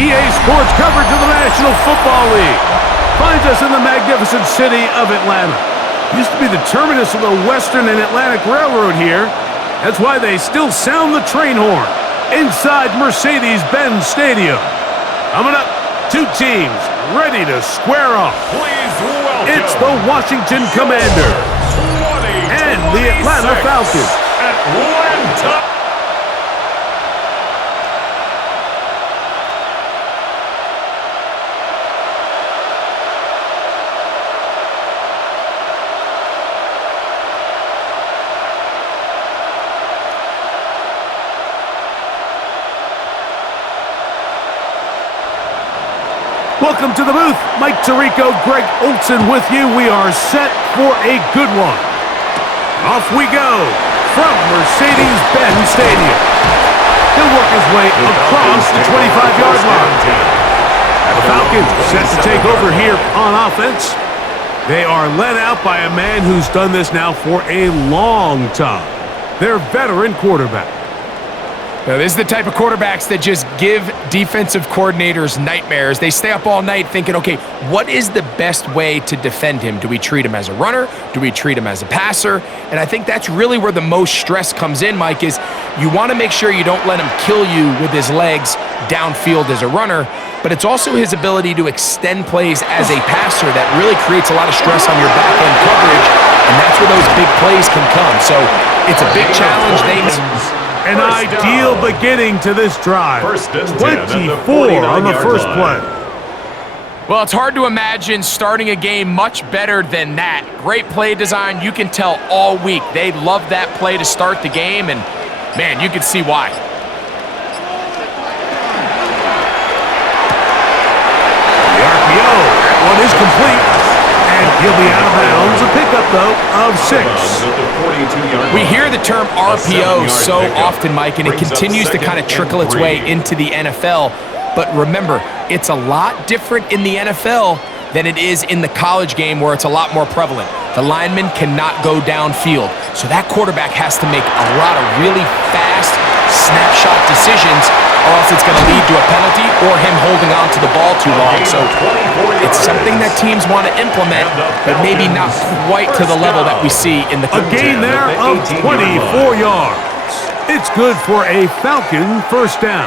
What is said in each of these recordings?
EA Sports coverage of the National Football League finds us in the magnificent city of Atlanta. Used to be the terminus of the Western and Atlantic Railroad here. That's why they still sound the train horn inside Mercedes-Benz Stadium. Coming up, two teams ready to square off. Please welcome It's the Washington Commanders and the Atlanta Falcons. Atlanta. Welcome to the booth. Mike Tirico, Greg Olson with you. We are set for a good one. Off we go from Mercedes-Benz Stadium. He'll work his way across the 25-yard line. The Falcons set to take over here on offense. They are led out by a man who's done this now for a long time. Their veteran quarterback. Now, this is the type of quarterbacks that just give defensive coordinators nightmares. They stay up all night thinking, okay, what is the best way to defend him? Do we treat him as a runner? Do we treat him as a passer? And I think that's really where the most stress comes in, Mike, is you want to make sure you don't let him kill you with his legs downfield as a runner, but it's also his ability to extend plays as a passer that really creates a lot of stress on your back-end coverage, and that's where those big plays can come. So it's a big challenge. An ideal beginning to this drive. 24 on the first play. Well, it's hard to imagine starting a game much better than that. Great play design. You can tell all week they love that play to start the game, and, man, you can see why. The RPO. That one is complete. And he'll be out of bounds. A pickup, though, of 6. We hear the term RPO so often, Mike, and it continues to kind of trickle its way into the NFL. But remember, it's a lot different in the NFL than it is in the college game where it's a lot more prevalent. The lineman cannot go downfield. So that quarterback has to make a lot of really fast snapshot decisions, or else it's going to lead to a penalty or him holding on to the ball too long. So it's something that teams want to implement, but maybe not quite to the level that we see in the A gain there of 24 yards. It's good for a Falcon first down.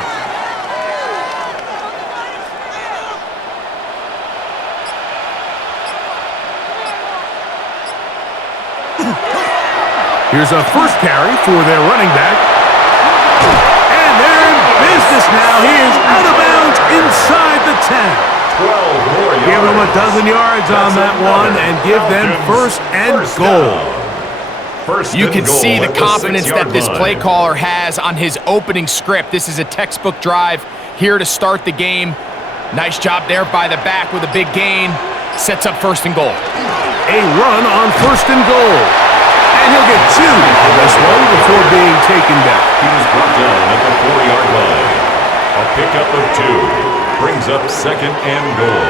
Here's a first carry for their running back. And they're in business now. He is out of bounds inside the 10. 12 more yards. Give them a dozen yards on that one and give them first and goal. You can see the confidence that this play caller has on his opening script. This is a textbook drive here to start the game. Nice job there by the back with a big gain. Sets up first and goal. A run on first and goal. And he'll get 2 on this one before being taken down. He was brought down at the 4-yard line. A pickup of 2 brings up second and goal.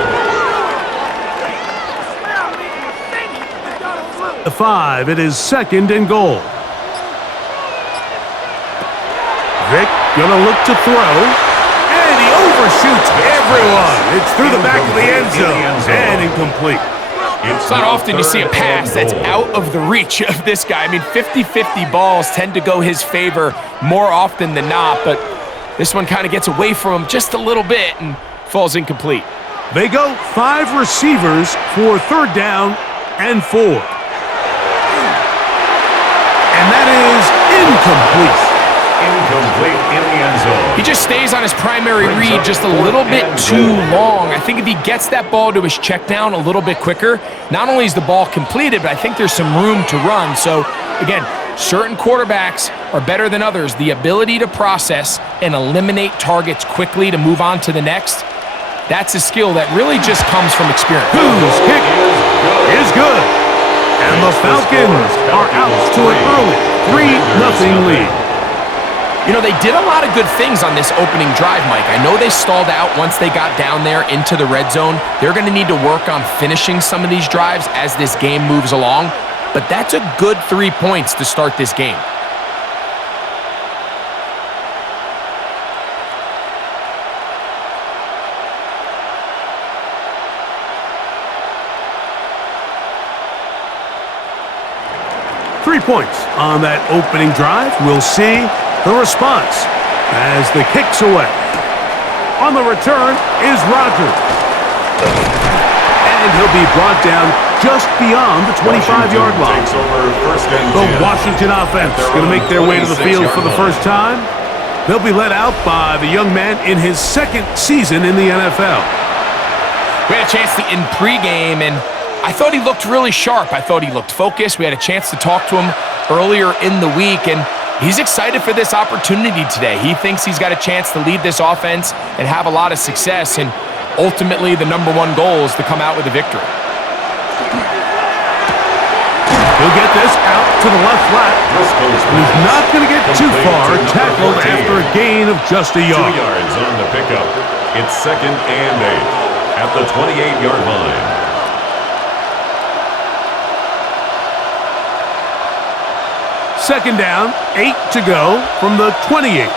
The 5, it is second and goal. Vic gonna look to throw. And he overshoots everyone. It's through the back of the end zone. And incomplete. It's not often you see a pass that's out of the reach of this guy. I mean, 50-50 balls tend to go his favor more often than not, but this one kind of gets away from him just a little bit and falls incomplete. They go 5 receivers for third down and 4. And that is incomplete. Incomplete in the end zone. He just stays on his primary read just a little bit too long. I think if he gets that ball to his check down a little bit quicker, not only is the ball completed, but I think there's some room to run. So, again, certain quarterbacks are better than others. The ability to process and eliminate targets quickly to move on to the next, that's a skill that really just comes from experience. Whose kick is good. And the Falcons are out to an early 3-0 lead. You know, they did a lot of good things on this opening drive, Mike. I know they stalled out once they got down there into the red zone. They're going to need to work on finishing some of these drives as this game moves along. But that's a good 3 points to start this game. 3 points on that opening drive. We'll see the response as the kick's away. On the return is Rodgers. And he'll be brought down just beyond the 25-yard line. Takes over first and The 10. Washington offense going to make their way to the field for the first time. They'll be led out by the young man in his second season in the NFL. We had a chance in pregame, and I thought he looked really sharp. I thought he looked focused. We had a chance to talk to him earlier in the week, and he's excited for this opportunity today. He thinks he's got a chance to lead this offense and have a lot of success, and ultimately the #1 goal is to come out with a victory. He'll get this out to the left flat. He's not going to get too far. Tackled after a gain of just a 2 yard. yards on the pickup. It's 2nd and 8 at the 28-yard line. Second down, 8 to go from the 28.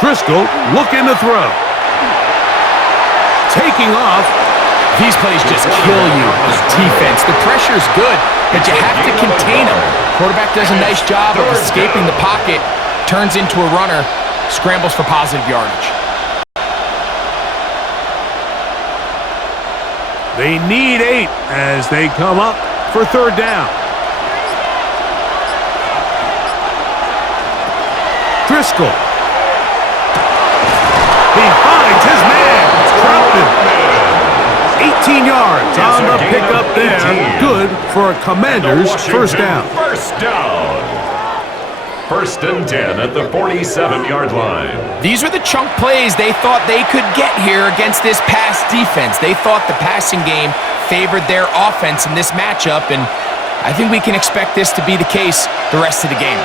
Driscoll looking to throw. Taking off. These plays just kill you on defense. The pressure's good, but you have to contain them. Quarterback does a nice job of escaping the pocket, turns into a runner, scrambles for positive yardage. They need 8 as they come up for third down. Driscoll. He finds his man. Dropped him. 18 yards on the pickup there. Good for a Commander's first down. First down. 1st and 10 at the 47-yard line. These were the chunk plays they thought they could get here against this pass defense. They thought the passing game favored their offense in this matchup, and I think we can expect this to be the case the rest of the game.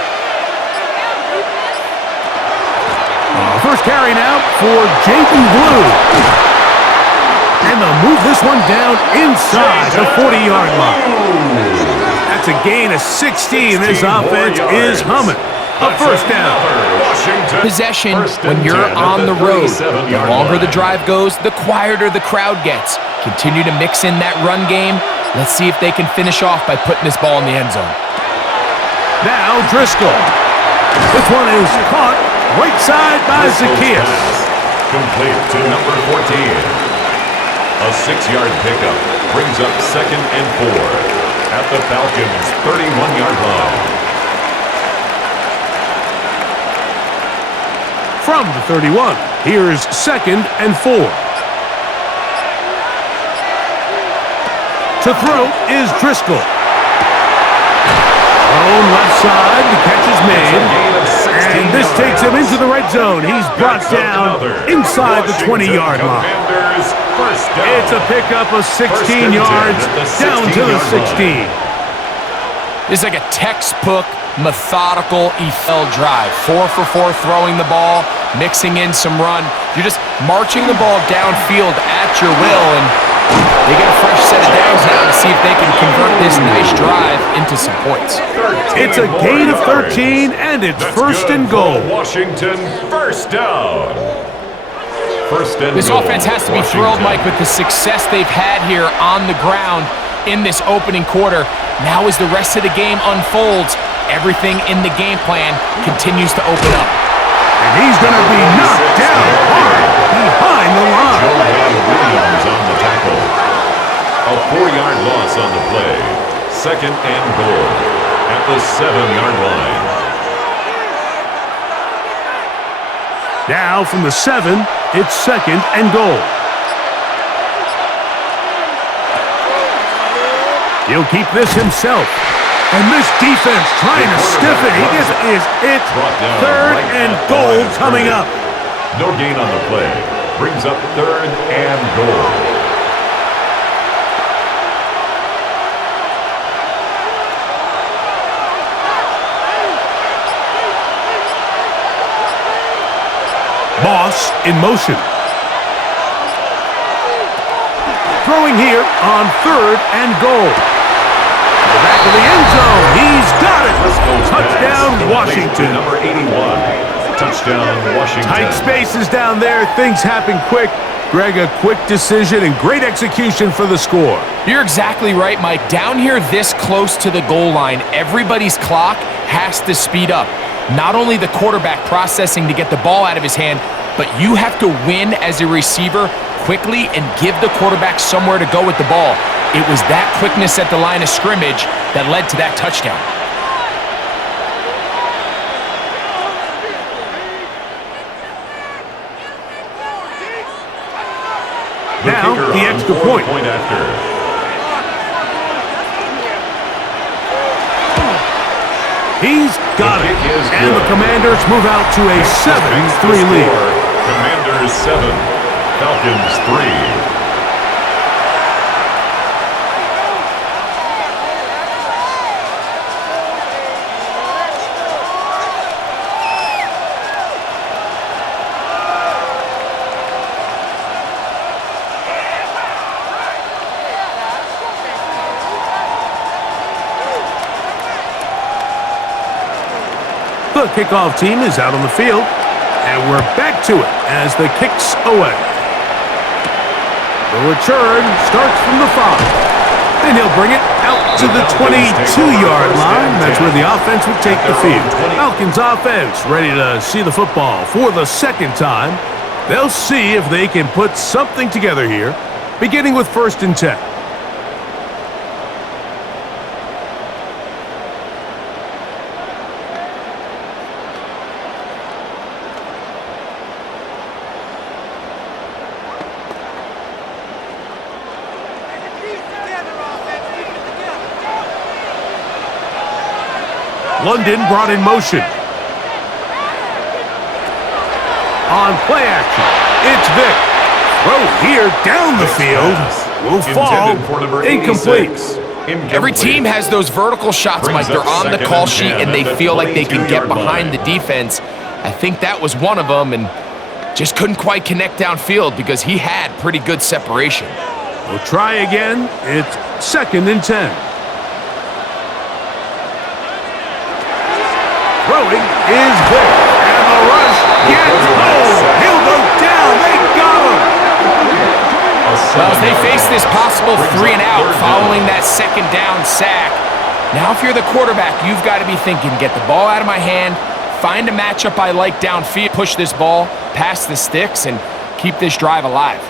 First carry now for Jaden Blue. And they'll move this one down inside the 40-yard line. That's a gain of 16. This offense is humming. A first down. Possession, when you're on the road, the longer the drive goes, the quieter the crowd gets. Continue to mix in that run game. Let's see if they can finish off by putting this ball in the end zone. Now Driscoll. This one is caught right side by Zacchaeus. Complete to number 14. A 6-yard pickup brings up 2nd and 4 at the Falcons' 31-yard line. From the 31, here's 2nd and 4. To throw is Driscoll. Thrown left side, the catch is made. And this takes him into the red zone. He's brought down inside the 20-yard line. It's a pickup of 16 yards down to the 16. This is like a textbook, methodical NFL drive. 4 for 4 throwing the ball, mixing in some run. You're just marching the ball downfield at your will, and they get a fresh set of downs now to see if they can convert this nice drive into some points. It's a gain of 13, and it's first and goal. Washington, first down. This offense has to be thrilled, Mike, with the success they've had here on the ground in this opening quarter. Now as the rest of the game unfolds, everything in the game plan continues to open up. And he's going to be knocked down hard behind the line. Williams on the tackle. A 4-yard loss on the play. 2nd and goal at the 7-yard line. Now from the 7, it's 2nd and goal. He'll keep this himself. And this defense trying to stiff it. It's 3rd and goal coming up. No gain on the play. Brings up 3rd and goal. Moss in motion. Throwing here on 3rd and goal. The back of the end zone. He's got it. Touchdown, Washington. Number 81. Touchdown, Washington. Tight spaces down there. Things happen quick. Greg, a quick decision and great execution for the score. You're exactly right, Mike. Down here this close to the goal line, everybody's clock has to speed up. Not only the quarterback processing to get the ball out of his hand, but you have to win as a receiver quickly and give the quarterback somewhere to go with the ball. It was that quickness at the line of scrimmage that led to that touchdown. Now, the extra point. He's got it. And the Commanders move out to a 7-3 lead. Commanders 7, Falcons 3. The kickoff team is out on the field, and we're back to it as the kick's away. The return starts from the 5, and he'll bring it out to the 22-yard line. That's where the offense will take the field. Falcons offense ready to see the football for the second time. They'll see if they can put something together here, beginning with 1st and 10. London brought in motion. On play action, it's Vick. Throw here down the field. Will fall. Incomplete. Every team has those vertical shots, Mike. They're on the call sheet, and they feel like they can get behind the defense. I think that was one of them, and just couldn't quite connect downfield because he had pretty good separation. We'll try again. It's 2nd and 10. Throwing is Vick, and the rush gets home. He'll go down. They got him. Well, as they face this possible 3-and-out following that 2nd down sack, now if you're the quarterback, you've got to be thinking, get the ball out of my hand, find a matchup I like downfield, push this ball past the sticks, and keep this drive alive.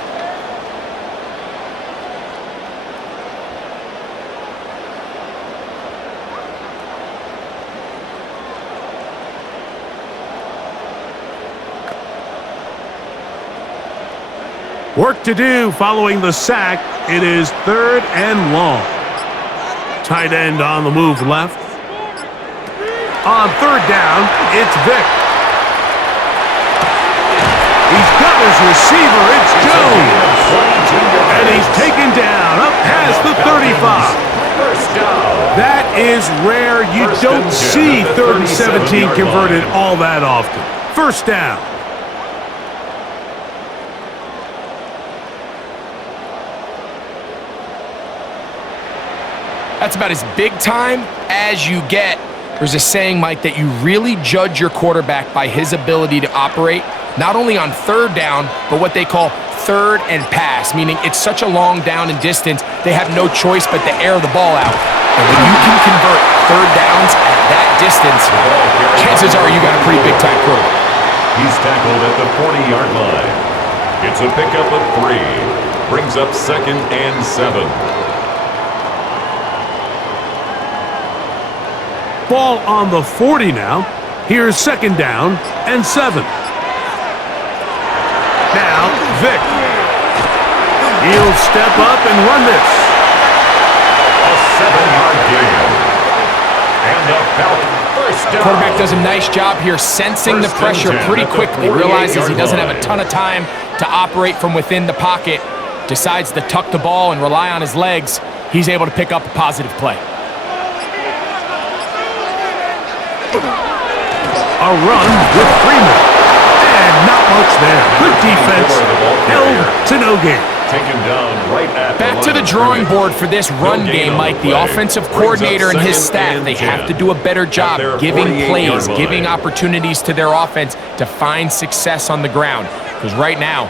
Work to do following the sack. It is 3rd and long. Tight end on the move left. On 3rd down, it's Vick. He's got his receiver. It's Jones. And he's taken down up past the 35. That is rare. You don't see 3rd and 17 converted all that often. 1st down. That's about as big time as you get. There's a saying, Mike, that you really judge your quarterback by his ability to operate, not only on 3rd down, but what they call 3rd and pass, meaning it's such a long down and distance, they have no choice but to air the ball out. And when you can convert 3rd downs at that distance, chances are you got a pretty big-time quarterback. He's tackled at the 40-yard line. It's a pickup of 3. Brings up 2nd and 7. Ball on the 40 now. Here's 2nd down and 7. Now, Vick. He'll step up and run this. A 7-yard gain. And the Falcons 1st down. Quarterback does a nice job here sensing the pressure pretty quickly. Realizes he doesn't have a ton of time to operate from within the pocket. Decides to tuck the ball and rely on his legs. He's able to pick up a positive play. A run with Freeman. And not much there. Good defense. Held to no gain. Taken down right at Back to the drawing board for this run game, Mike. The offensive coordinator and his staff, they have to do a better job giving plays, giving opportunities to their offense to find success on the ground. Because right now,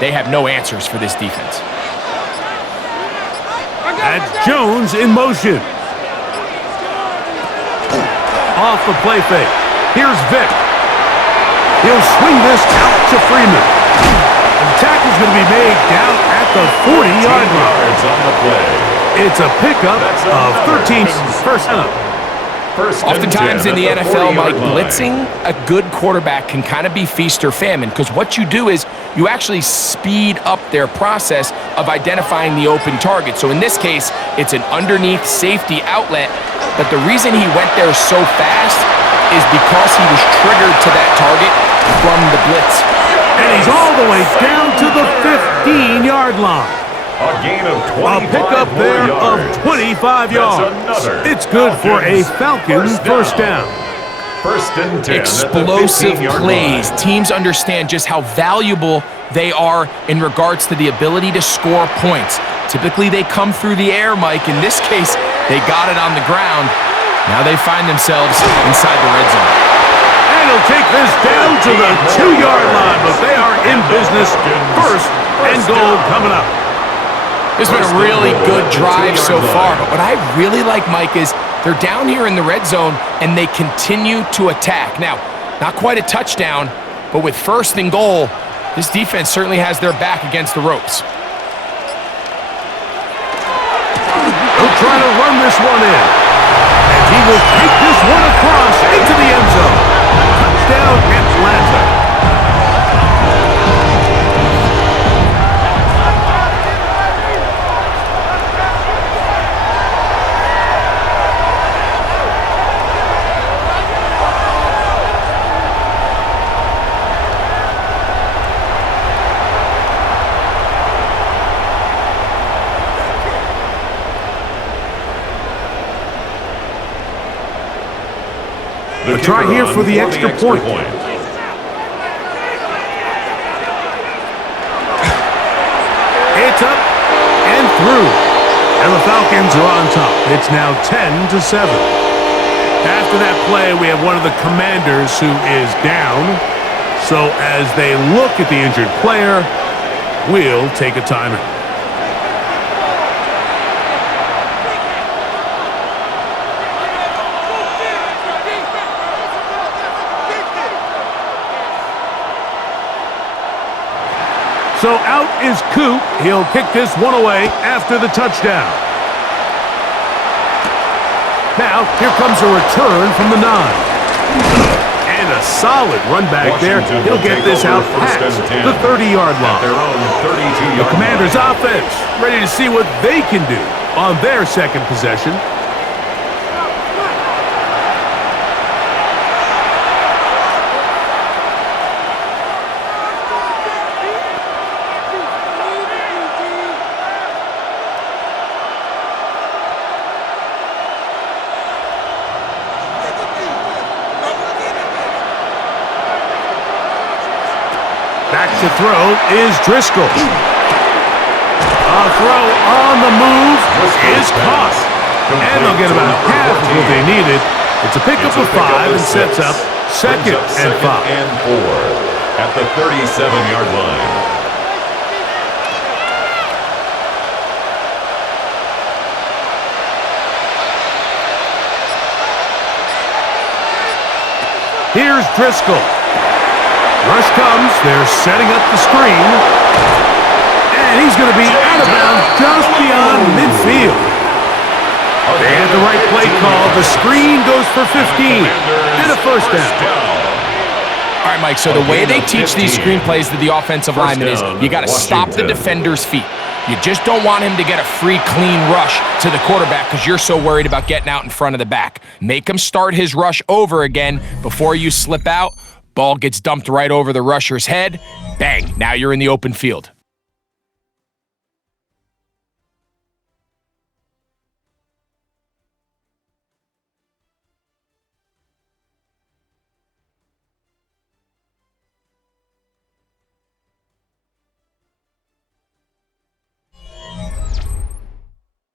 they have no answers for this defense. That's Jones in motion. Off the play fake. Here's Vick. He'll swing this out to Freeman. The tackle's going to be made down at the 40-yard line. On the play. It's a pickup of 13 first down. Oftentimes in the NFL, Mike, blitzing a good quarterback can kind of be feast or famine, because what you do is you actually speed up their process of identifying the open target. So in this case, it's an underneath safety outlet, but the reason he went there so fast is because he was triggered to that target from the blitz. And he's all the way down to the 15-yard line. A gain of 25 A pickup there of 25 yards. It's good for a Falcons first down. First and 10. Explosive plays. Teams understand just how valuable they are in regards to the ability to score points. Typically, they come through the air, Mike. In this case, they got it on the ground. Now they find themselves inside the red zone. And he'll take this down to the 2-yard line, but they are in business. First and goal coming up. This has been a really good drive so far, but what I really like, Mike, is they're down here in the red zone, and they continue to attack. Now, not quite a touchdown, but with first and goal, this defense certainly has their back against the ropes. He'll try to run this one in. And he will take this one across into the end zone. Touchdown, Atlanta. A try here for the extra point. It's up and through. And the Falcons are on top. It's now 10-7. After that play, we have one of the Commanders who is down. So as they look at the injured player, we'll take a timeout. So out is Coop. He'll kick this one away after the touchdown. Now, here comes a return from the 9. And a solid run back there. He'll get this out past the 30-yard line. The Commanders' offense ready to see what they can do on their second possession. Back to throw is Driscoll. A throw on the move is caught. And they'll get about half of what they needed. It's a pickup of 5 and sets up second and 5. And 4 at the 37-yard line. Here's Driscoll. Rush comes. They're setting up the screen. And he's going to be out of bounds just beyond midfield. They had the right play call. The screen goes for 15 and a first down. All right, Mike, so the way they teach these screenplays to the offensive lineman is you got to stop the defender's feet. You just don't want him to get a free, clean rush to the quarterback because you're so worried about getting out in front of the back. Make him start his rush over again before you slip out. Ball gets dumped right over the rusher's head. Bang, now you're in the open field.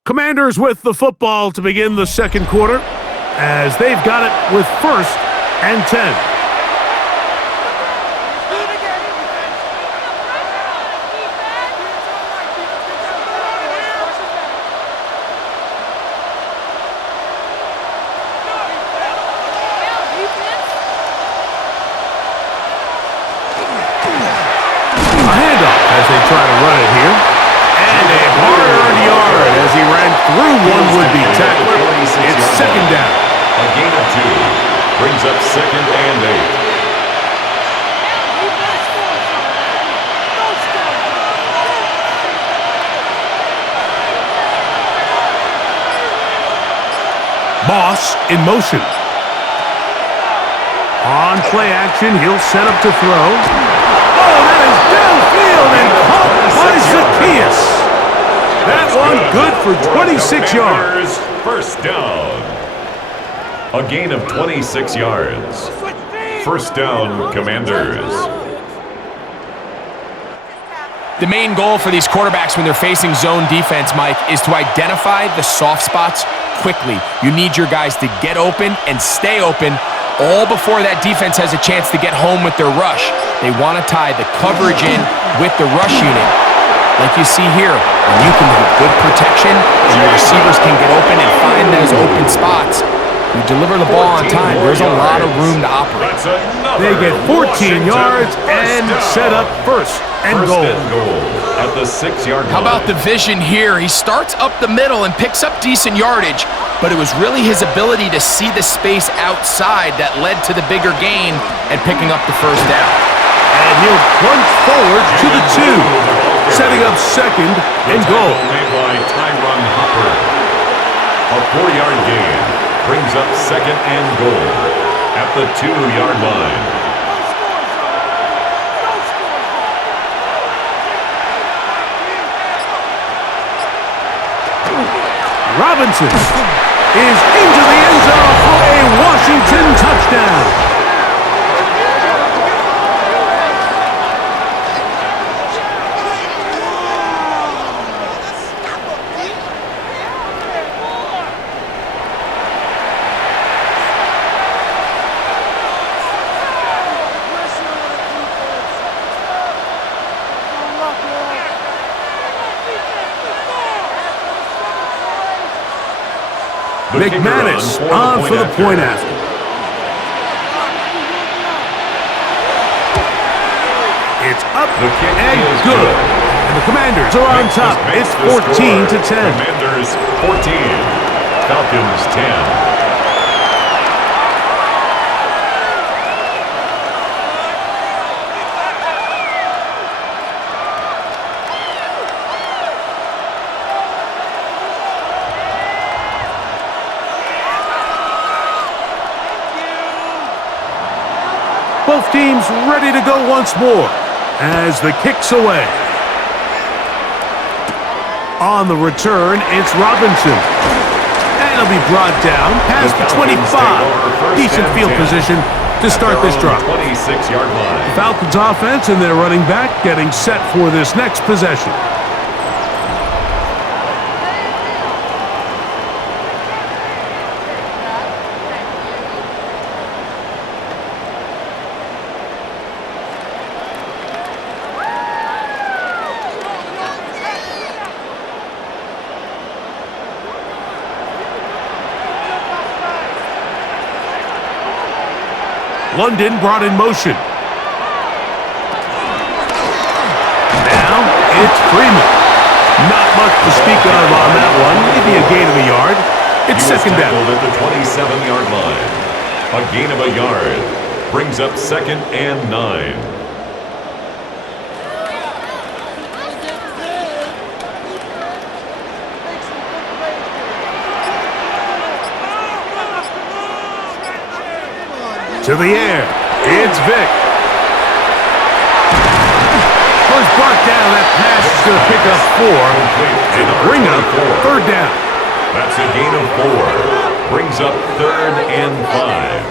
Commanders with the football to begin the second quarter as they've got it with first and 10. through one would-be tackler. It's second down. A gain of 2 brings up second and 8. Moss in motion. On play action, he'll set up to throw. Oh, that is downfield and caught by Zacchaeus. That one good for 26 yards. First down. A gain of 26 yards. First down, Commanders. The main goal for these quarterbacks when they're facing zone defense, Mike, is to identify the soft spots quickly. You need your guys to get open and stay open all before that defense has a chance to get home with their rush. They want to tie the coverage in with the rush unit. Like you see here, when you can have good protection and your receivers can get open and find those open spots, you deliver the ball on time, there's a lot of room to operate. They get 14 yards and set up first and goal. At the 6-yard line. How about the vision here? He starts up the middle and picks up decent yardage, but it was really his ability to see the space outside that led to the bigger gain and picking up the first down. And he'll plunge forward to the 2, setting up second and goal. Made by Tyron Hopper. A 4-yard gain brings up second and goal at the 2-yard line. Robinson is into the end zone for a Washington touchdown. McManus on for the point after. It's up and good. And the Commanders are on top. It's 14-10. Commanders 14, Falcons 10. Both teams ready to go once more as the kick's away. On the return, it's Robinson. And he'll be brought down past the 25. Decent field position to start this drive. 26-yard line. The Falcons offense and their running back getting set for this next possession. London brought in motion. Now it's Freeman. Not much to speak of on that one. Maybe a gain of a yard. It's second down. At the 27-yard line. A gain of a yard brings up second and 9. To the air, it's Vick. First brought down, that pass is going to pick up 4 and bring up third down. That's a gain of 4. Brings up third and 5.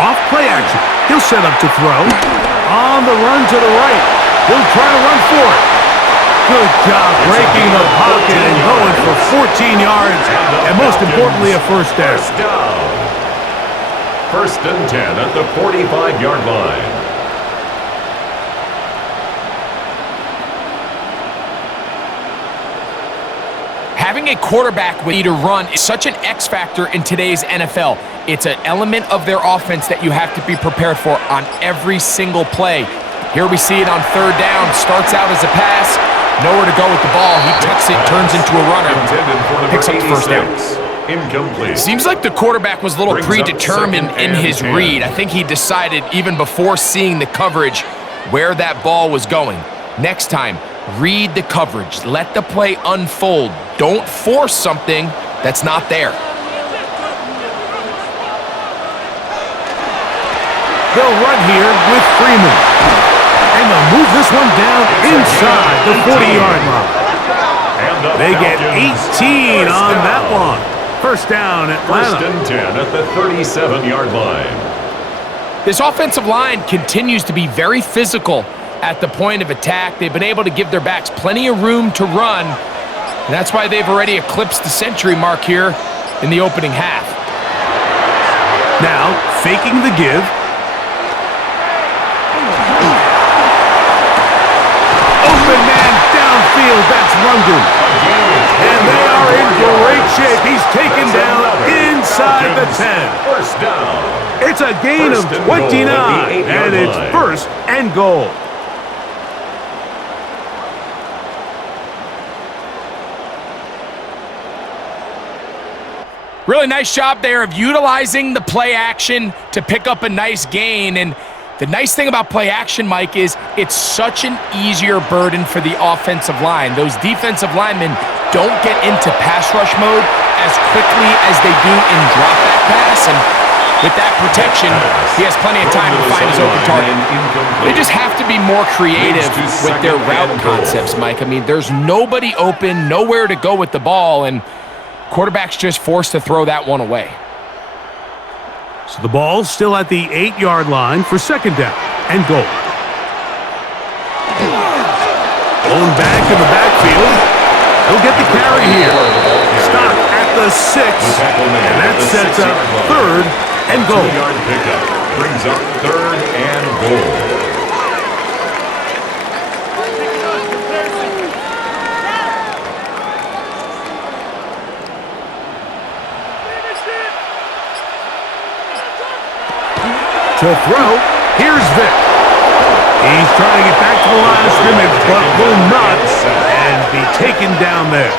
Off play action. He'll set up to throw. On the run to the right. He'll try to run for it. Good job breaking the pocket and going for 14 yards. And most importantly, a first down. First and 10 at the 45-yard line. Having a quarterback with to run is such an X factor in today's NFL. It's an element of their offense that you have to be prepared for on every single play. Here we see it on third down. Starts out as a pass. Nowhere to go with the ball. He tucks it, turns into a runner. Picks up the first down. Incomplete. Seems like the quarterback was a little predetermined in his read. I think he decided even before seeing the coverage where that ball was going. Next time, read the coverage. Let the play unfold. Don't force something that's not there. They'll run here with Freeman. And they'll move this one down inside the 40-yard line. They get 18 on that one. First down, Atlanta. First and 10 at the 37-yard line. This offensive line continues to be very physical at the point of attack. They've been able to give their backs plenty of room to run. And that's why they've already eclipsed the century mark here in the opening half. Now, faking the give. Open man downfield, that's London. And they are in great shape. He's taken down inside the 10. First down. It's a gain of 29, and it's first and goal. Really nice job there of utilizing the play action to pick up a nice gain. And the nice thing about play action, Mike, is it's such an easier burden for the offensive line. Those defensive linemen don't get into pass rush mode as quickly as they do in drop back pass. And with that protection, he has plenty of time to find his open target. They just have to be more creative with their route concepts, Mike. I mean, there's nobody open, nowhere to go with the ball, and quarterback's just forced to throw that one away. So the ball's still at the 8-yard line for second down and goal. Blown back in the backfield. He'll get the carry here. Stop at the 6, and that sets up third and goal. 2-yard pickup brings up third and goal. To throw, here's Vic. He's trying to get back to the line of scrimmage, but will not, and be taken down there.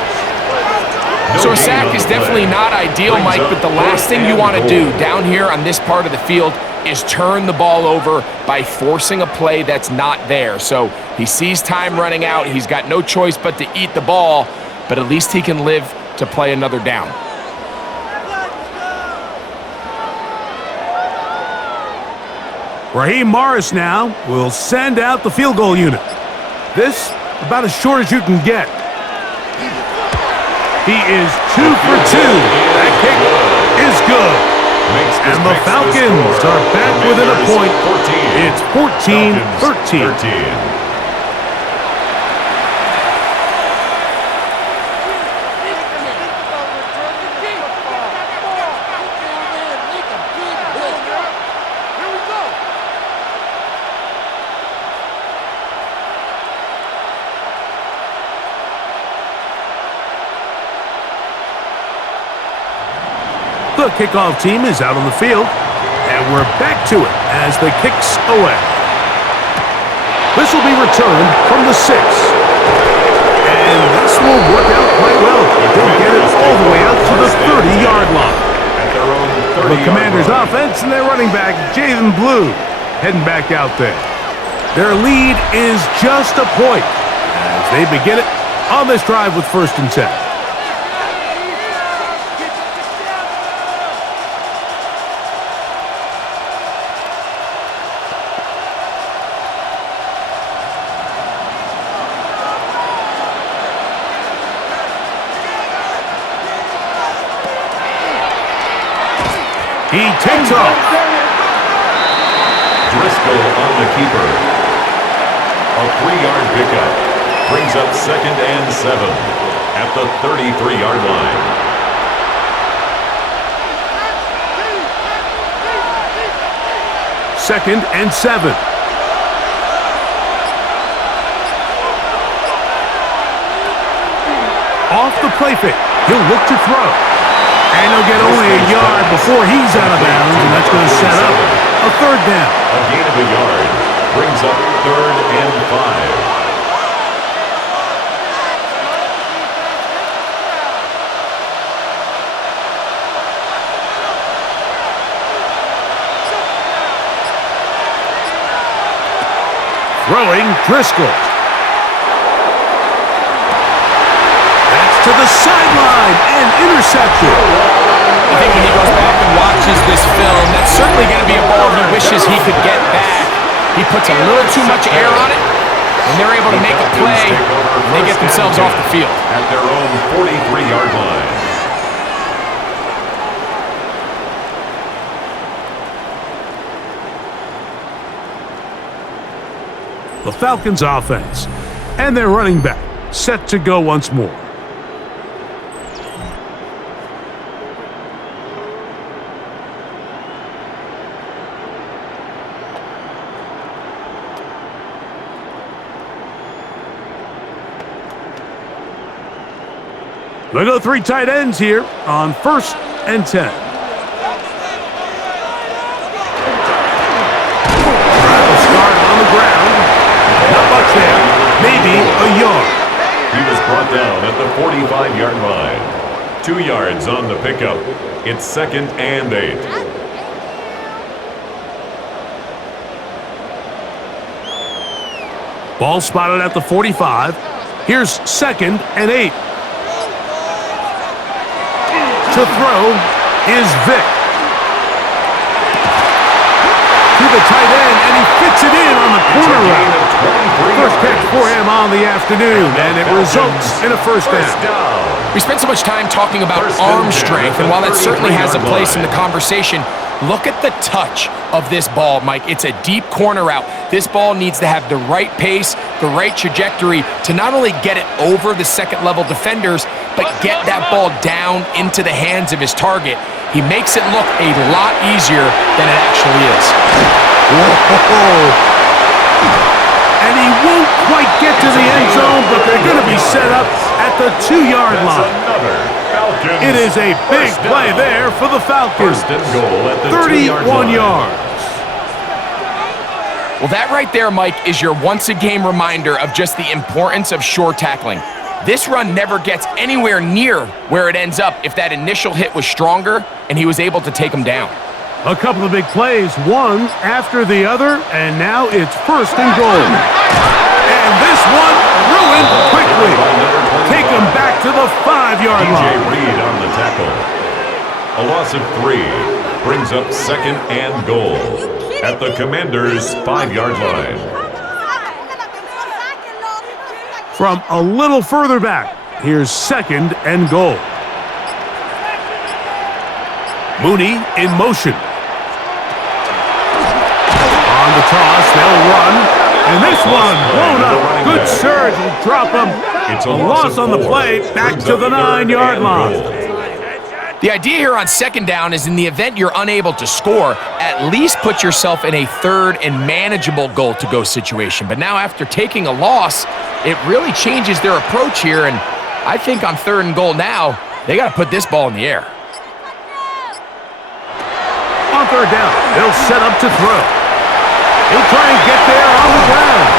So a sack is definitely not ideal, Mike, but the last thing you want to do down here on this part of the field is turn the ball over by forcing a play that's not there. So he sees time running out. He's got no choice but to eat the ball, but at least he can live to play another down. Raheem Morris now will send out the field goal unit. This, about as short as you can get. He is 2 for 2. That kick is good. And the Falcons are back within a point. It's 14-13. The kickoff team is out on the field, and we're back to it as the kick's away. This will be returned from the 6. And this will work out quite well. They'll get it all the way out to the 30-yard line. The Commanders' offense and their running back, Jayden Blue, heading back out there. Their lead is just a point as they begin it on this drive with first and 10. He takes off. Driscoll on the keeper. A 3-yard pickup brings up second and 7 at the 33-yard line. Second and 7. Off the play fake. He'll look to throw. And he'll get only a yard before he's out of bounds, and that's going to set up a third down. A gain of a yard brings up 3rd and 5. Throwing Driscoll. That's to the sideline and intercepted. I think when he goes back and watches this film, that's certainly going to be a ball he wishes he could get back. He puts a little too much air on it, and they're able to make a play, and they get themselves off the field. At their own 43-yard line. The Falcons offense and their running back set to go once more. They go 3 tight ends here on 1st and 10. Start on the ground. Not much there. Maybe a yard. He was brought down at the 45-yard line. 2 yards on the pickup. It's 2nd and 8. Ball spotted at the 45. Here's 2nd and 8. To throw is Vick. To the tight end, and he fits it in on the corner route. First catch for him on the afternoon, and it results in a first down. We spent so much time talking about arm strength, and while that certainly has a place in the conversation, look at the touch of this ball, Mike. It's a deep corner route. This ball needs to have the right pace, the right trajectory to not only get it over the second-level defenders, but get that ball down into the hands of his target. He makes it look a lot easier than it actually is. Whoa. And he won't quite get to the end zone, but they're going to be set up at the 2-yard line. It is a big play there for the Falcons. 31 yards. Well, that right there, Mike, is your once-a-game reminder of just the importance of short tackling. This run never gets anywhere near where it ends up if that initial hit was stronger and he was able to take him down. A couple of big plays, one after the other, and now it's 1st and goal. And this one ruined quickly. Take him back to the 5-yard line. Reed on the tackle. A loss of 3 brings up 2nd and goal at the Commanders' 5-yard line. From a little further back, here's 2nd and goal. Mooney in motion. On the toss, they'll run. And this one blown up. Good surge will drop him. It's a loss on the play, back to the 9-yard line. The idea here on 2nd down is in the event you're unable to score, at least put yourself in a 3rd and manageable goal-to-go situation. But now after taking a loss, it really changes their approach here, and I think on 3rd and goal now, they got to put this ball in the air. On 3rd down, they'll set up to throw. He'll try and get there on the ground.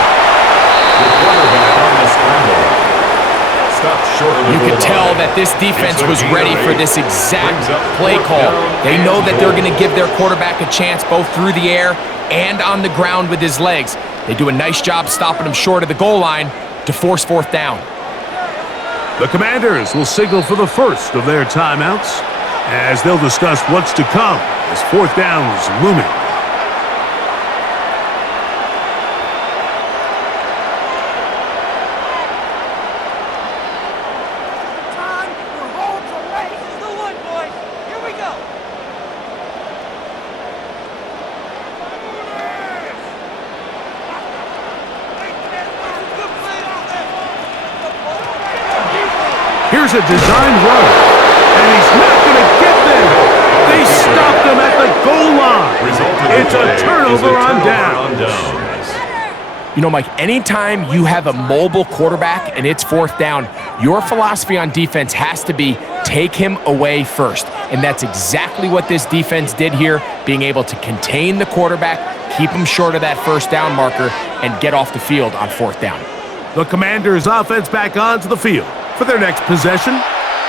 The quarterback on the scramble. You could tell that this defense was ready for this exact play call. They know that they're going to give their quarterback a chance both through the air and on the ground with his legs. They do a nice job stopping him short of the goal line to force 4th down. The Commanders will signal for the first of their timeouts as they'll discuss what's to come as 4th down is looming. Here's a design run, and he's not going to get there. They stopped him at the goal line. It's a turnover on down. You know, Mike, anytime you have a mobile quarterback and it's 4th down, Your philosophy on defense has to be take him away first. And that's exactly what this defense did here, being able to contain the quarterback, keep him short of that first down marker, and get off the field on fourth down. The Commanders' offense back onto the field for their next possession.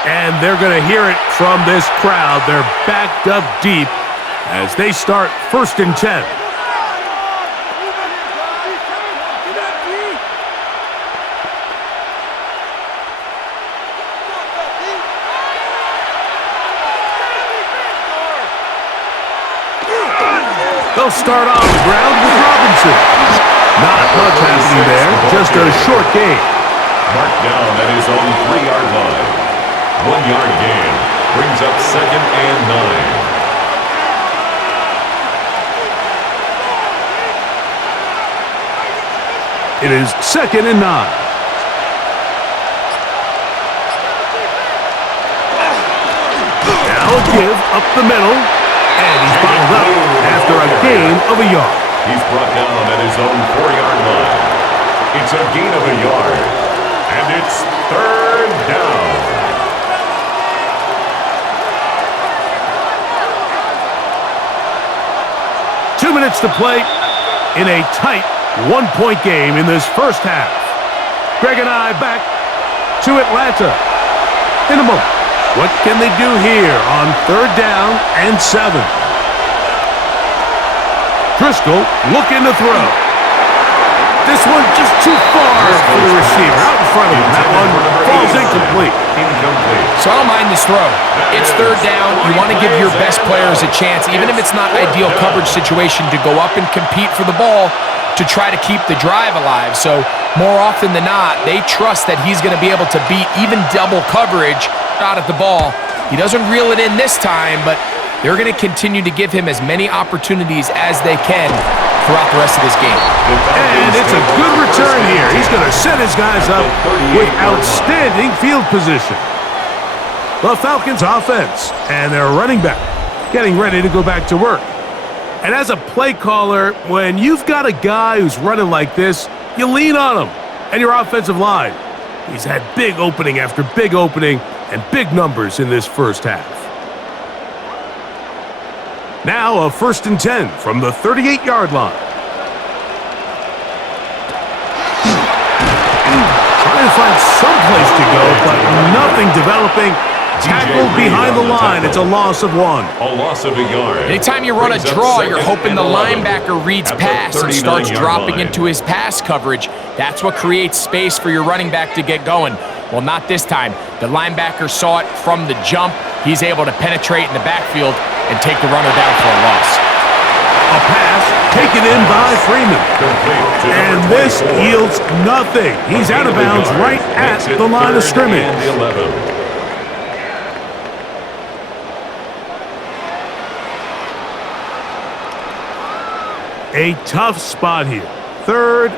And they're going to hear it from this crowd. They're backed up deep as they start 1st and 10. They'll start on the ground with Robinson. Not much happening there, just a short gain. Marked down at his own 3-yard line. 1-yard gain brings up 2nd and 9. It is 2nd and 9. Now a give up the middle, and he's bottled up after a gain of a yard. He's brought down at his own 4-yard line. It's a gain of a yard, and it's 3rd down. 2 minutes to play in a tight 1-point game in this first half. Greg and I back to Atlanta in a moment. What can they do here on 3rd down and 7? Driscoll looking to throw. This one just too far for the receiver. Out in front of him. That one falls incomplete. So I don't mind this throw. It's 3rd down. You want to give your best players a chance, even if it's not ideal coverage situation, to go up and compete for the ball to try to keep the drive alive. So more often than not, they trust that he's going to be able to beat even double coverage out at the ball. He doesn't reel it in this time, but they're going to continue to give him as many opportunities as they can throughout the rest of this game. And it's a good return here. He's going to set his guys up with outstanding field position. The Falcons offense and their running back getting ready to go back to work. And as a play caller, when you've got a guy who's running like this, you lean on him and your offensive line. He's had big opening after big opening and big numbers in this first half. Now a 1st and 10 from the 38-yard line. Trying to find some place to go, but nothing developing. Tackled behind the line. It's a loss of 1. A loss of a yard. Anytime you run a draw, you're hoping the linebacker reads pass and starts dropping into his pass coverage. That's what creates space for your running back to get going. Well, not this time. The linebacker saw it from the jump. He's able to penetrate in the backfield and take the runner down for a loss. A pass taken in by Freeman. And this yields nothing. He's out of bounds right at the line of scrimmage. A tough spot here. 3rd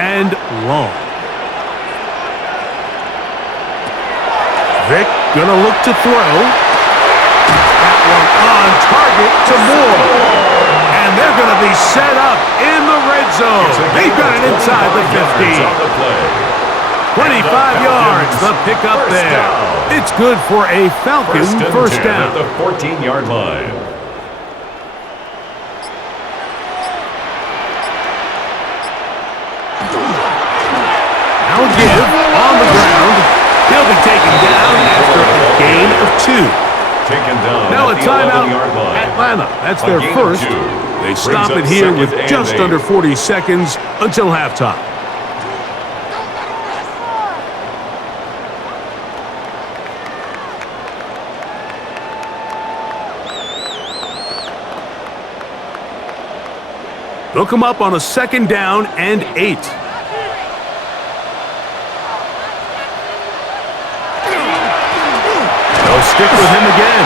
and long. Vick gonna look to throw. That one on target to Moore. And they're gonna be set up in the red zone. They've got it inside the 50. 25 yards, the pickup there. It's good for a Falcon first down. At the 14-yard line. Now a give on the ground. He'll be taken down after a gain of 2. Taken down now a timeout, line. Atlanta. That's their first. They stop it here with just under 40 seconds until halftime. They'll come up on a 2nd down and 8. They'll stick with him again.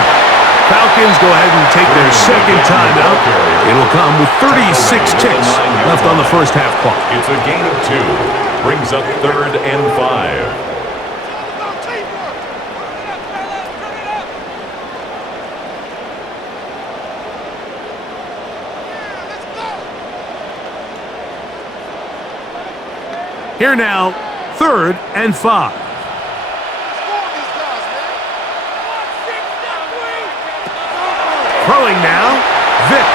Falcons go ahead and take their 2nd timeout. It'll come with 36 ticks left on the first half clock. It's a gain of 2. Brings up 3rd and 5. Here now, 3rd and 5. Throwing now. Vick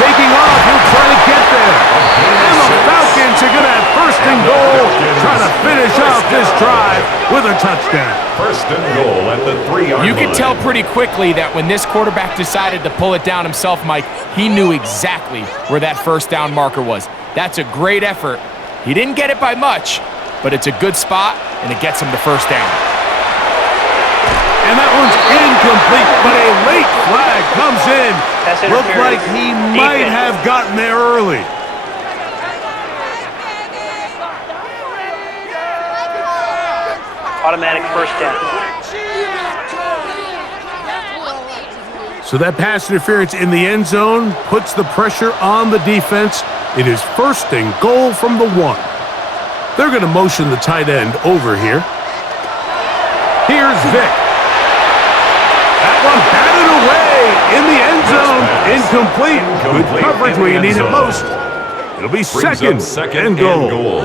taking off. He'll try to get there. And the Falcons are going to have first and goal, trying to finish off this drive with a touchdown. First and goal at the 3-yard line. You could tell pretty quickly that when this quarterback decided to pull it down himself, Mike, he knew exactly where that first down marker was. That's a great effort. He didn't get it by much, but it's a good spot, and it gets him the first down. And that one's incomplete, but a late flag comes in. Looked like he might have gotten there early. Automatic first down. So that pass interference in the end zone puts the pressure on the defense. It is first and goal from the 1. They're going to motion the tight end over here. Here's Vick. That one batted away in the end zone. Incomplete. Good coverage where you need it most. It'll be second and goal.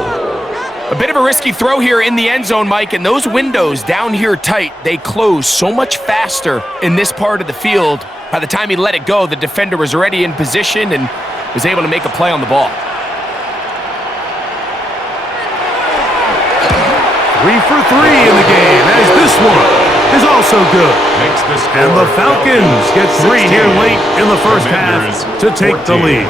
A bit of a risky throw here in the end zone, Mike, and those windows down here tight, they close so much faster in this part of the field. By the time he let it go, the defender was already in position and was able to make a play on the ball. 3 for 3 in the game, as this one is also good. And the Falcons get 3 here late in the first half to take the lead.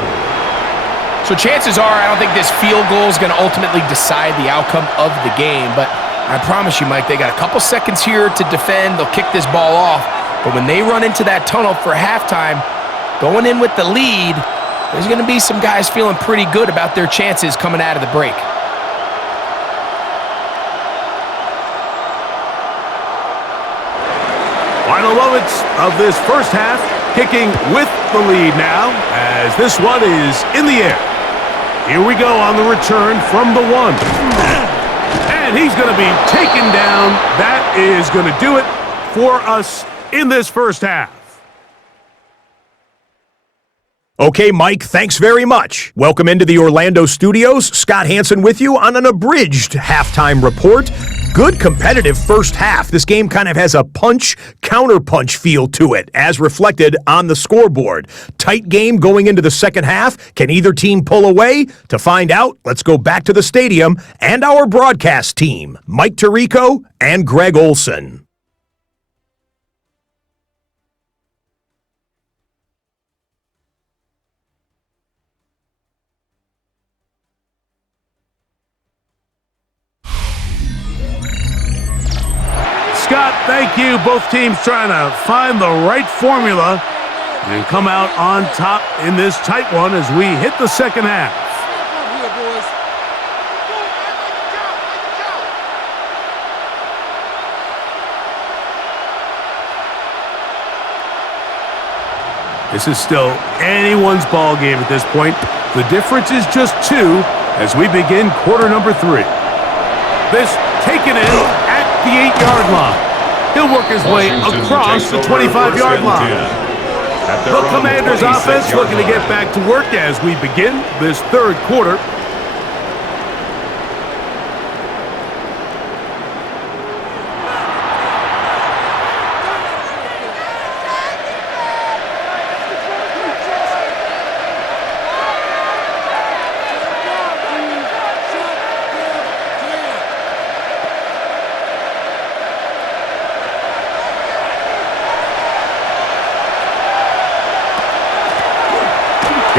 So chances are, I don't think this field goal is going to ultimately decide the outcome of the game. But I promise you, Mike, they got a couple seconds here to defend. They'll kick this ball off. But when they run into that tunnel for halftime, going in with the lead, there's going to be some guys feeling pretty good about their chances coming out of the break. Final moments of this first half, kicking with the lead now, as this one is in the air. Here we go on the return from the 1. And he's going to be taken down. That is going to do it for us in this first half. Okay, Mike, thanks very much. Welcome into the Orlando studios. Scott Hansen with you on an abridged halftime report. Good competitive first half. This game kind of has a punch-counterpunch feel to it, as reflected on the scoreboard. Tight game going into the second half. Can either team pull away? To find out, let's go back to the stadium and our broadcast team, Mike Tirico and Greg Olson. Scott, thank you. Both teams trying to find the right formula and come out on top in this tight one as we hit the second half. This is still anyone's ball game at this point. The difference is just 2 as we begin quarter number 3. This taken in at the 8-yard line. He'll work his way across the 25-yard line. The Commanders' offense looking to get back to work as we begin this third quarter.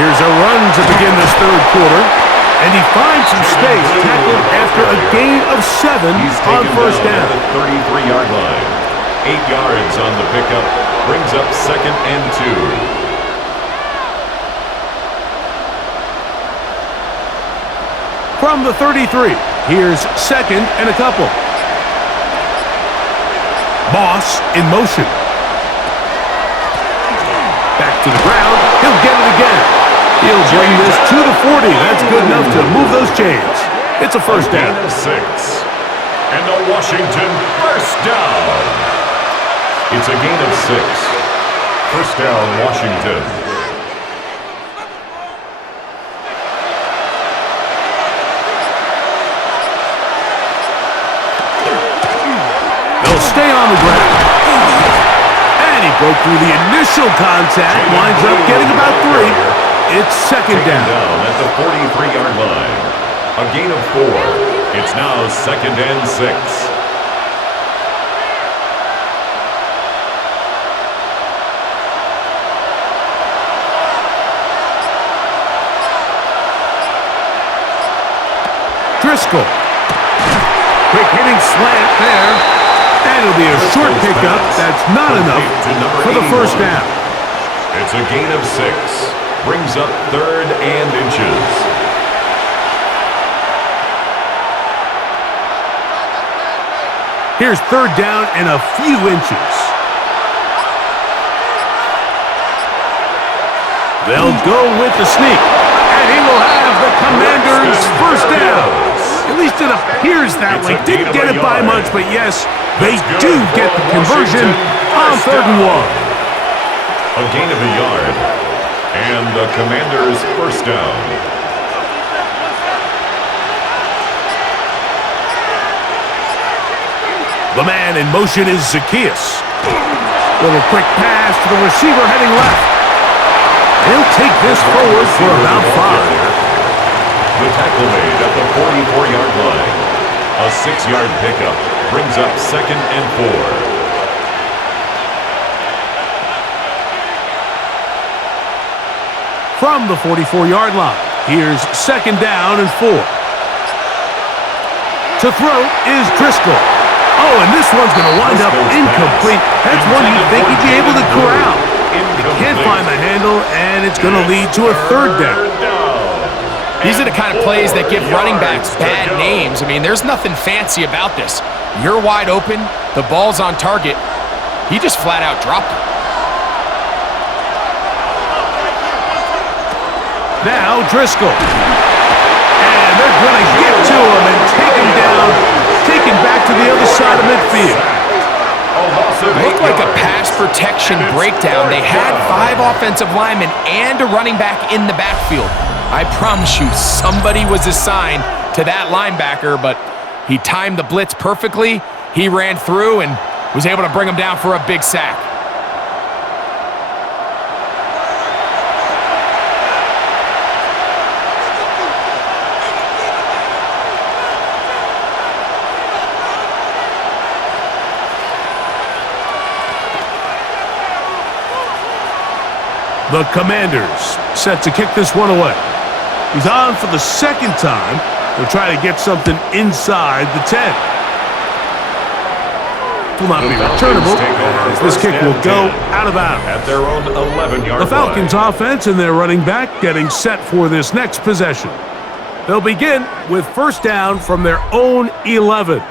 Here's a run to begin this third quarter, and he finds some space, tackled after a gain of 7 on first down. At the 33-yard line. 8 yards on the pickup, brings up second and 2. From the 33, here's second and a couple. Moss in motion. Back to the ground, he'll get it again. He'll bring this to the 40. That's good enough to move those chains. It's a first down. A gain of 6. And a Washington first down. It's a gain of 6. First down, Washington. They'll stay on the ground. And he Broke through the initial contact, winds up getting about 3. It's second down. At the 43-yard line. A gain of 4. It's now second and 6. Driscoll. Quick hitting slant there. And it'll be a short pickup. That's not enough for the first down. It's a gain of 6. Brings up 3rd and inches. Here's 3rd down and a few inches. They'll go with the sneak. And he will have the Commanders' first down. At least it appears that way. Didn't get it by much, but yes, they do get the conversion on 3rd and 1. A gain of a yard. And the Commanders' first down. The man in motion is Zacchaeus. Little quick pass to the receiver heading left. He'll take this forward for about 5. The tackle made at the 44-yard line. A 6-yard pickup brings up 2nd and 4. From the 44-yard line, here's 2nd down and 4. To throw is Driscoll. Oh, and this one's going to wind up incomplete. That's one you'd think he'd be able to corral. He can't find the handle, and it's going to lead to a 3rd down. These are the kind of plays that give running backs bad names. I mean, there's nothing fancy about this. You're wide open, the ball's on target. He just flat out dropped it. Now Driscoll. And they're going to get to him and take him down, taken back to the other side of midfield. Looked like a pass protection breakdown. They had 5 offensive linemen and a running back in the backfield. I promise you, somebody was assigned to that linebacker, but he timed the blitz perfectly. He ran through and was able to bring him down for a big sack. The Commanders set to kick this one away. He's on for the 2nd time. They'll try to get something inside the 10. Will not be returnable, as this kick will go out of bounds. At their own 11-yard line. The Falcons offense and their running back getting set for this next possession. They'll begin with 1st down from their own 11.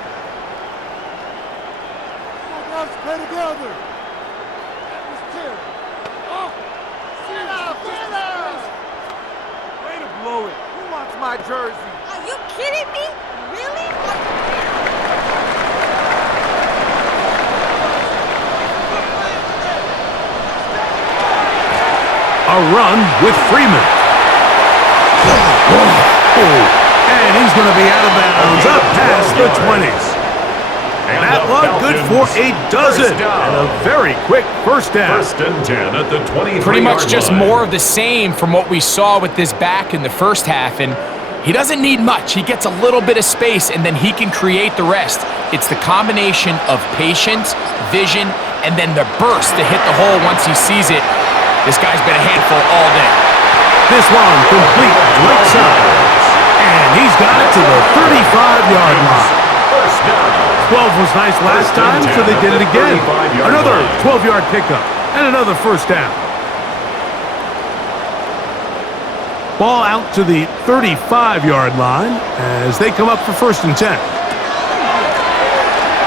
A run with Freeman. And he's going to be out of bounds up past the 20s. And that one good for a dozen. And a very quick first down. 1st and 10 at the 23-yard line. Pretty much just more of the same from what we saw with this back in the first half. And he doesn't need much. He gets a little bit of space, and then he can create the rest. It's the combination of patience, vision, and then the burst to hit the hole once he sees it. This guy's been a handful all day. This one complete right side. And he's got it to the 35-yard line. 12 was nice last time, so they did it again. Another 12-yard pickup and another first down. Ball out to the 35-yard line as they come up for 1st and 10.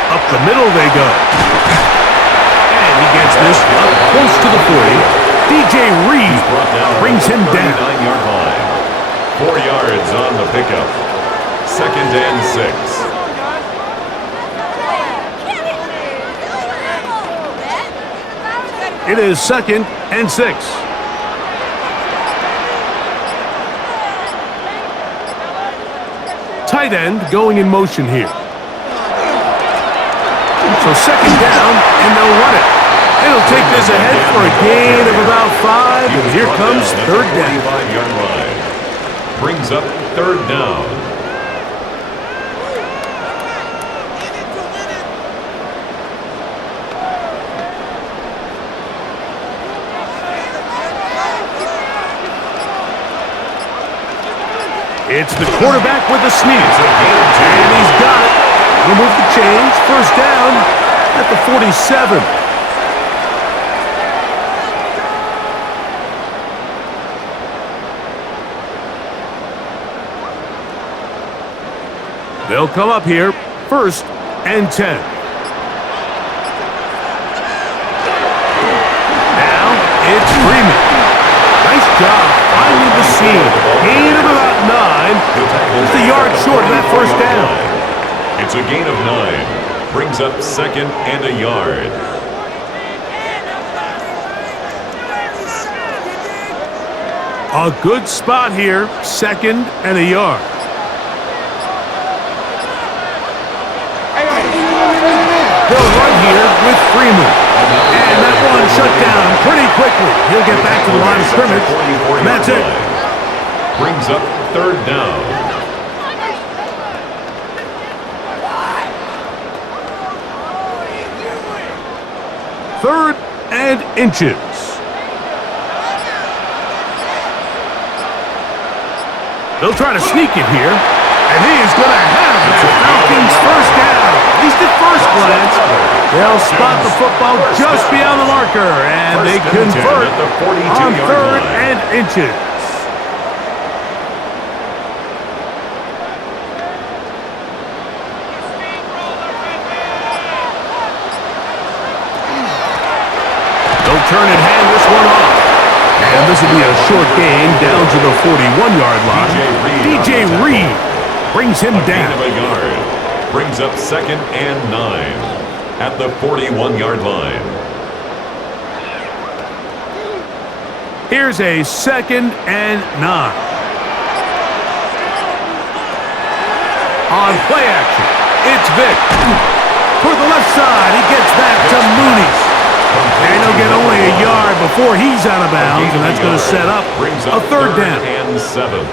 Up the middle they go. And he gets this up close to the 40. DJ Reed brings him down. 9-yard line. 4 yards on the pickup. 2nd and 6. It is 2nd and 6. Tight end going in motion here. So 2nd down, and they'll run it. It'll take this ahead for a gain of about 5. And here comes third down. 45-yard line. Brings up third down. It's the quarterback with the sneak. And he's got it. Remove the change. First down at the 47. They'll come up here. First and 10. Now it's Freeman. Nice job finding the seam. Gain of about 9. Just a yard short of that first down. It's a gain of 9. Brings up second and a yard. A good spot here. Second and a yard. They'll run here with Freeman. And that one shut down pretty quickly. He'll get back to the line of scrimmage. And that's it. Brings up third down. Third and inches. They'll try to sneak it here. And he is going to have that Falcons first down. At least at first glance. They'll spot the football just beyond the marker. And they convert on third and inches. They'll turn and hand this one off. And this will be a short gain down to the 41-yard line. DJ Reed brings him down. A yard. Brings up second and 9 at the 41-yard line. Here's a second and 9. On play action, it's Vic. For the left side, he gets that to Mooney. And he'll get only a yard before he's out of bounds, and that's going to set up a third down. And 7.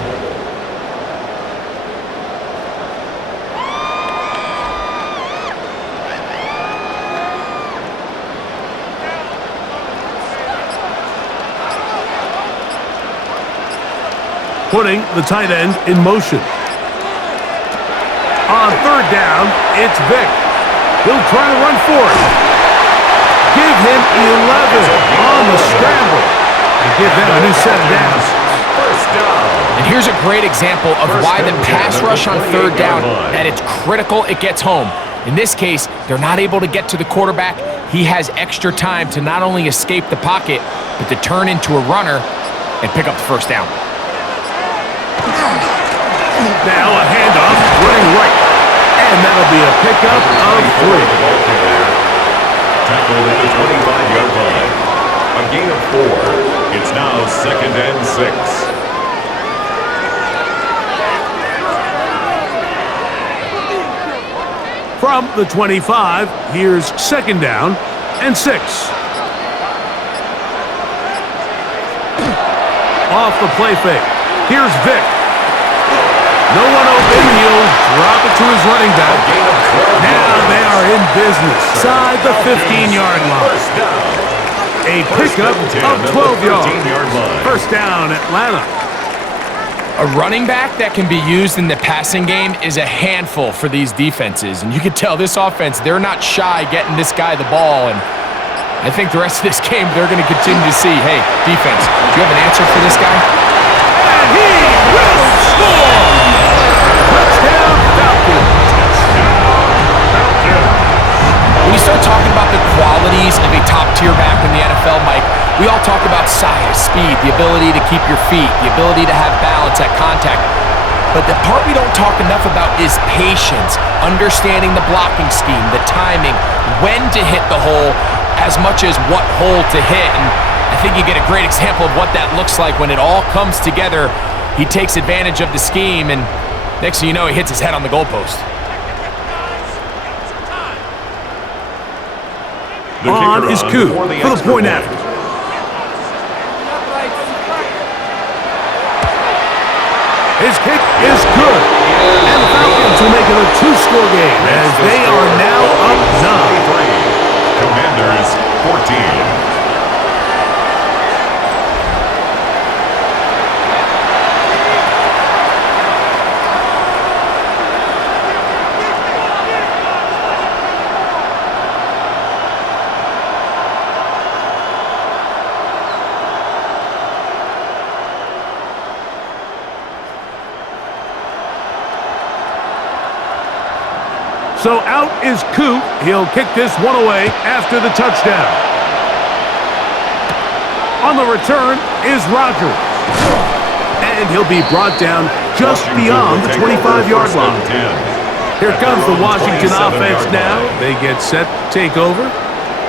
Putting the tight end in motion. On third down, it's Vic. He'll try to run for it. Give him 11 on the scramble. And give them a new set of downs. First down. And here's a great example of why the pass rush on third down, at its critical, it gets home. In this case, they're not able to get to the quarterback. He has extra time to not only escape the pocket, but to turn into a runner and pick up the first down. Now a handoff, running right. And that'll be a pickup of 3. Tackled at the 25-yard line. A gain of 4. It's now second and 6. From the 25, here's second down and 6. Off the play fake. Here's Vic. No one open. He'll drop it to his running back. Now they are in business. Side the 15-yard line. A pickup of 12 yards. First down, Atlanta. A running back that can be used in the passing game is a handful for these defenses. And you can tell this offense, they're not shy getting this guy the ball. And I think the rest of this game, they're going to continue to see, hey, defense, do you have an answer for this guy? And he will score! Touchdown, Falcons! When you start talking about the qualities of a top-tier back in the NFL, Mike, we all talk about size, speed, the ability to keep your feet, the ability to have balance at contact. But the part we don't talk enough about is patience, understanding the blocking scheme, the timing, when to hit the hole, as much as what hole to hit. And I think you get a great example of what that looks like when it all comes together. He takes advantage of the scheme, and next thing you know, he hits his head on the goalpost. On is Coop for the point after. His kick is good. And the Falcons will make it a two-score game as they are now up 9. Commanders 14. So out is Coop. He'll kick this one away after the touchdown. On the return is Rogers. And he'll be brought down just beyond the 25-yard line. Here comes the Washington offense now. They get set to take over.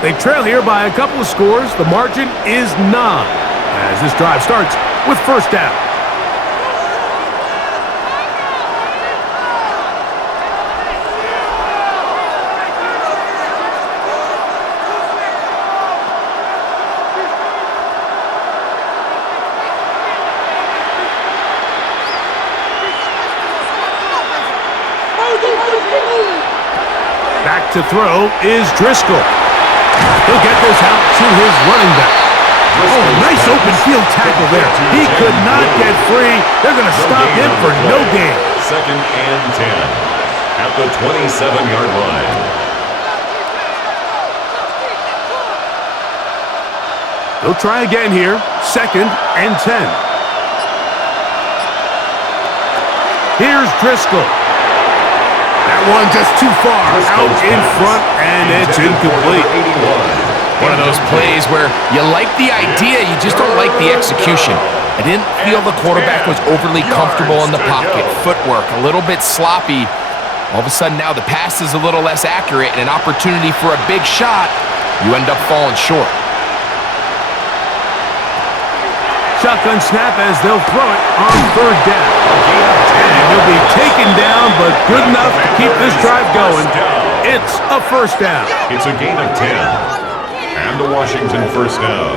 They trail here by a couple of scores. The margin is 9 as this drive starts with first down. Back to throw is Driscoll. He'll get this out to his running back. Oh, nice open field tackle there. He could not get free. They're going to stop him for no gain. 2nd and 10 at the 27-yard line. They'll try again here. 2nd and 10. Here's Driscoll. That one just too far out in front, and it's incomplete. One of those plays where you like the idea, you just don't like the execution. I didn't feel the quarterback was overly comfortable in the pocket. Footwork a little bit sloppy. All of a sudden now the pass is a little less accurate, and an opportunity for a big shot, you end up falling short. Shotgun snap as they'll throw it on 3rd down. And he'll be taken down, but good enough to keep this drive going. It's a first down. It's a gain of 10. And a Washington first down.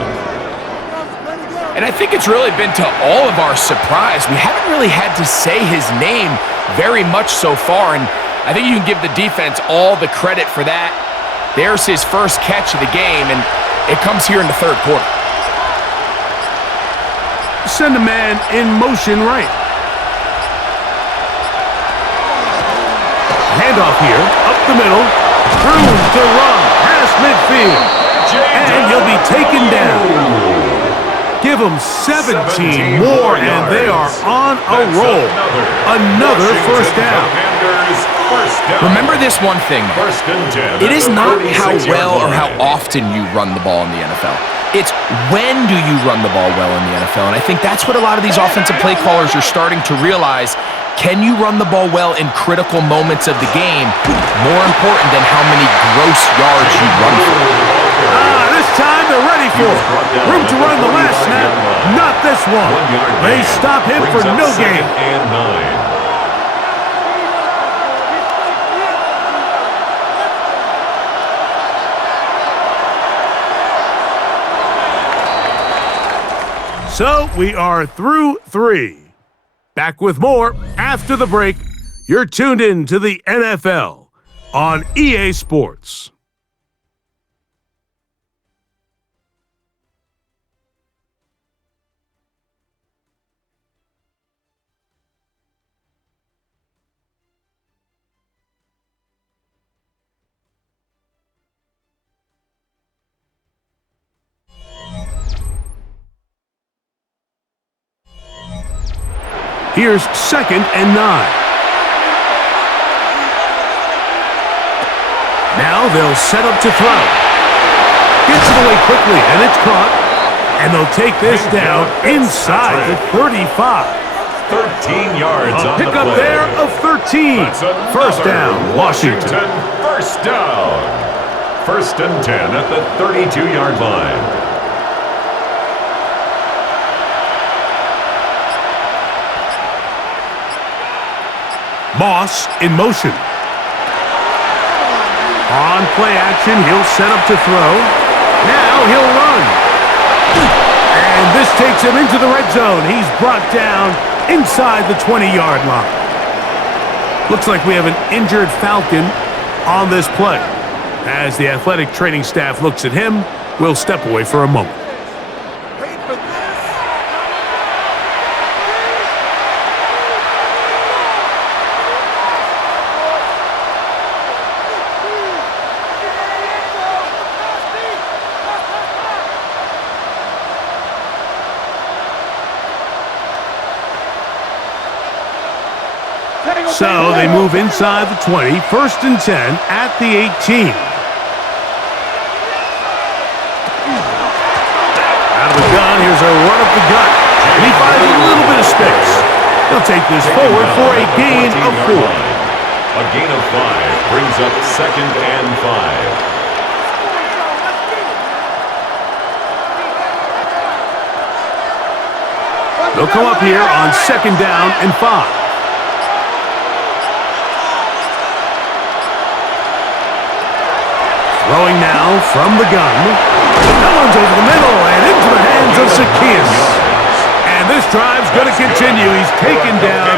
And I think it's really been to all of our surprise. We haven't really had to say his name very much so far, and I think you can give the defense all the credit for that. There's his first catch of the game, and it comes here in the 3rd quarter. Send a man in motion right. Handoff here, up the middle, room to run, past midfield, and he'll be taken down. Give them 17 more, and they are on a roll. Another first down. Remember this one thing. It is not how well or how often you run the ball in the NFL. It's when do you run the ball well in the NFL, and I think that's what a lot of these offensive play callers are starting to realize. Can you run the ball well in critical moments of the game, more important than how many gross yards you run for? This time they're ready for it. Room to run the last snap, not this one. They stop him for no gain. And 9. So we are through 3. Back with more after the break. You're tuned in to the NFL on EA Sports. Here's 2nd and 9. Now they'll set up to throw. Gets it away quickly, and it's caught. And they'll take this down inside the 35. 13 yards on the play. Pickup there of 13. First down, Washington. First down. 1st and 10 at the 32-yard line. Moss in motion. On play action, he'll set up to throw. Now he'll run. And this takes him into the red zone. He's brought down inside the 20-yard line. Looks like we have an injured Falcon on this play. As the athletic training staff looks at him, we'll step away for a moment. So they move inside the 20, 1st and 10 at the 18. Out of the gun, here's a run up the gut. And he finds a little bit of space. He'll take this forward for a gain of 4. A gain of 5 brings up 2nd and 5. They'll come up here on 2nd down and 5. Throwing now from the gun. That one's over the middle and into the hands of Zacchaeus. And this drive's going to continue. He's taken down.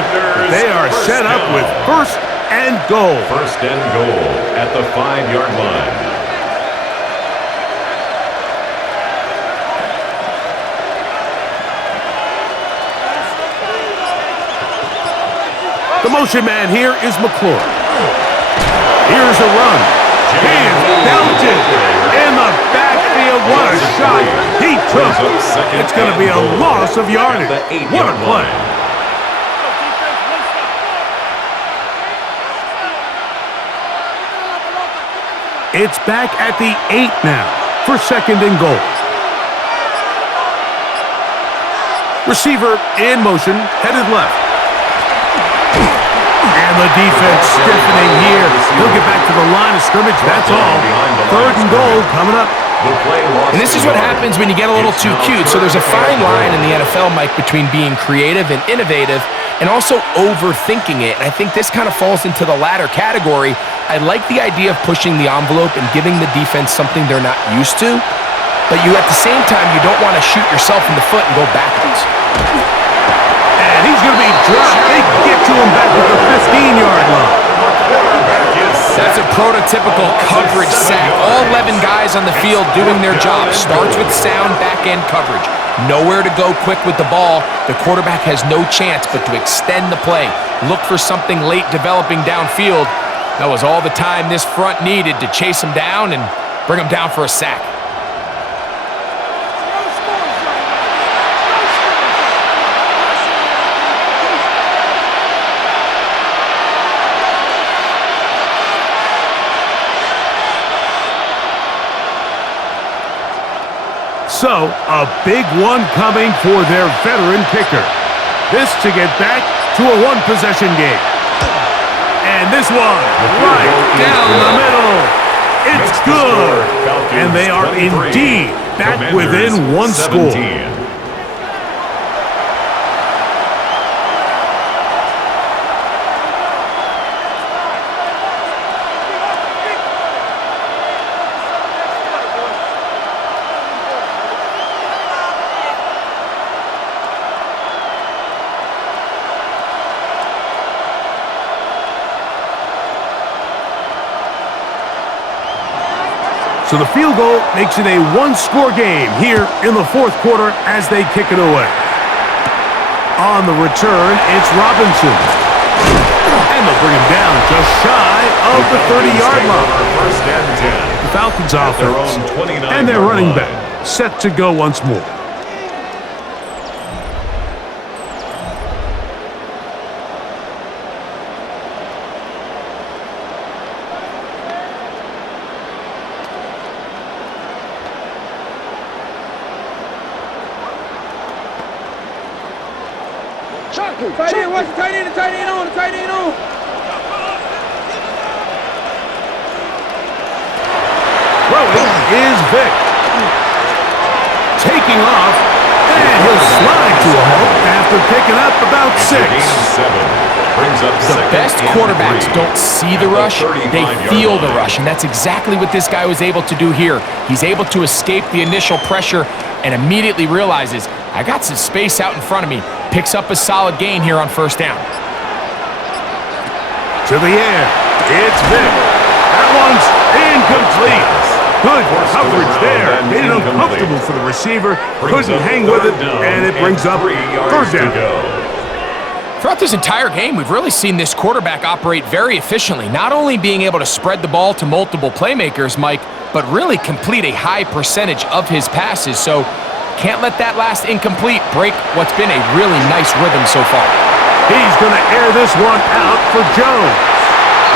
They are set up with 1st and goal. 1st and goal at the 5-yard line. The motion man here is McClure. Here's a run. He is belted in the backfield. What a shot he took. It's going to be a loss of yardage. What a play. It's back at the 8 now for 2nd and goal. Receiver in motion, headed left. And the defense stiffening here. He'll get back to the line of scrimmage. That's all. 3rd and goal coming up. And this is what happens when you get a little too cute. So there's a fine line in the NFL, Mike, between being creative and innovative and also overthinking it. And I think this kind of falls into the latter category. I like the idea of pushing the envelope and giving the defense something they're not used to. But you, at the same time, you don't want to shoot yourself in the foot and go backwards. And he's going to be dropped. They get to him back at the 15-yard line. That's a prototypical coverage sack. All 11 guys on the field doing their job. Starts with sound back-end coverage. Nowhere to go quick with the ball. The quarterback has no chance but to extend the play. Look for something late developing downfield. That was all the time this front needed to chase him down and bring him down for a sack. So, a big one coming for their veteran kicker. This to get back to a one-possession game. And this one, right down the middle. It's good. And they are indeed back within one score. So the field goal makes it a one-score game here in the 4th quarter as they kick it away. On the return, it's Robinson. And they'll bring him down just shy of the 30-yard line. The Falcons offense and their running back set to go once more. Tight end, watch the tight end, the tight end on, the tight end on. Throwing is Vic. Taking off, and he'll slide to a halt after picking up about 6. Brings up The best quarterbacks don't see the rush, they feel the rush, and that's exactly what this guy was able to do here. He's able to escape the initial pressure and immediately realizes, I got some space out in front of me. Picks up a solid gain here on first down. To the air, it's Vic. That one's incomplete. Good coverage there. Made it uncomfortable for the receiver. Couldn't hang with it, and it brings up third down. Throughout this entire game, we've really seen this quarterback operate very efficiently, not only being able to spread the ball to multiple playmakers, Mike, but really complete a high percentage of his passes. So can't let that last incomplete break what's been a really nice rhythm so far. He's going to air this one out for Jones.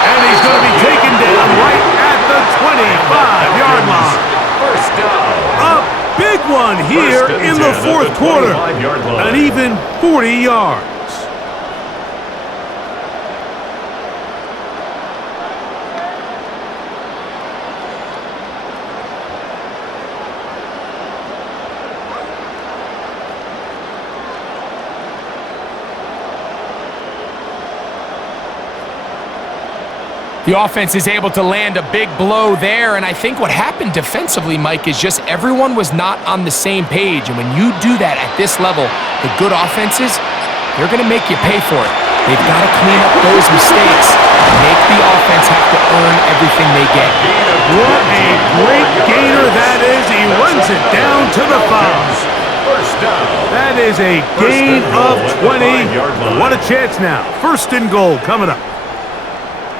And he's going to be taken down right at the 25-yard line. First down. A big one here in the fourth quarter. An even 40 yards. The offense is able to land a big blow there, and I think what happened defensively, Mike, is just everyone was not on the same page, and when you do that at this level, the good offenses, they're going to make you pay for it. They've got to clean up those mistakes and make the offense have to earn everything they get. What a great gainer that is. He runs it down to the 5. First down. That is a gain of 20. What a chance now. First and goal coming up.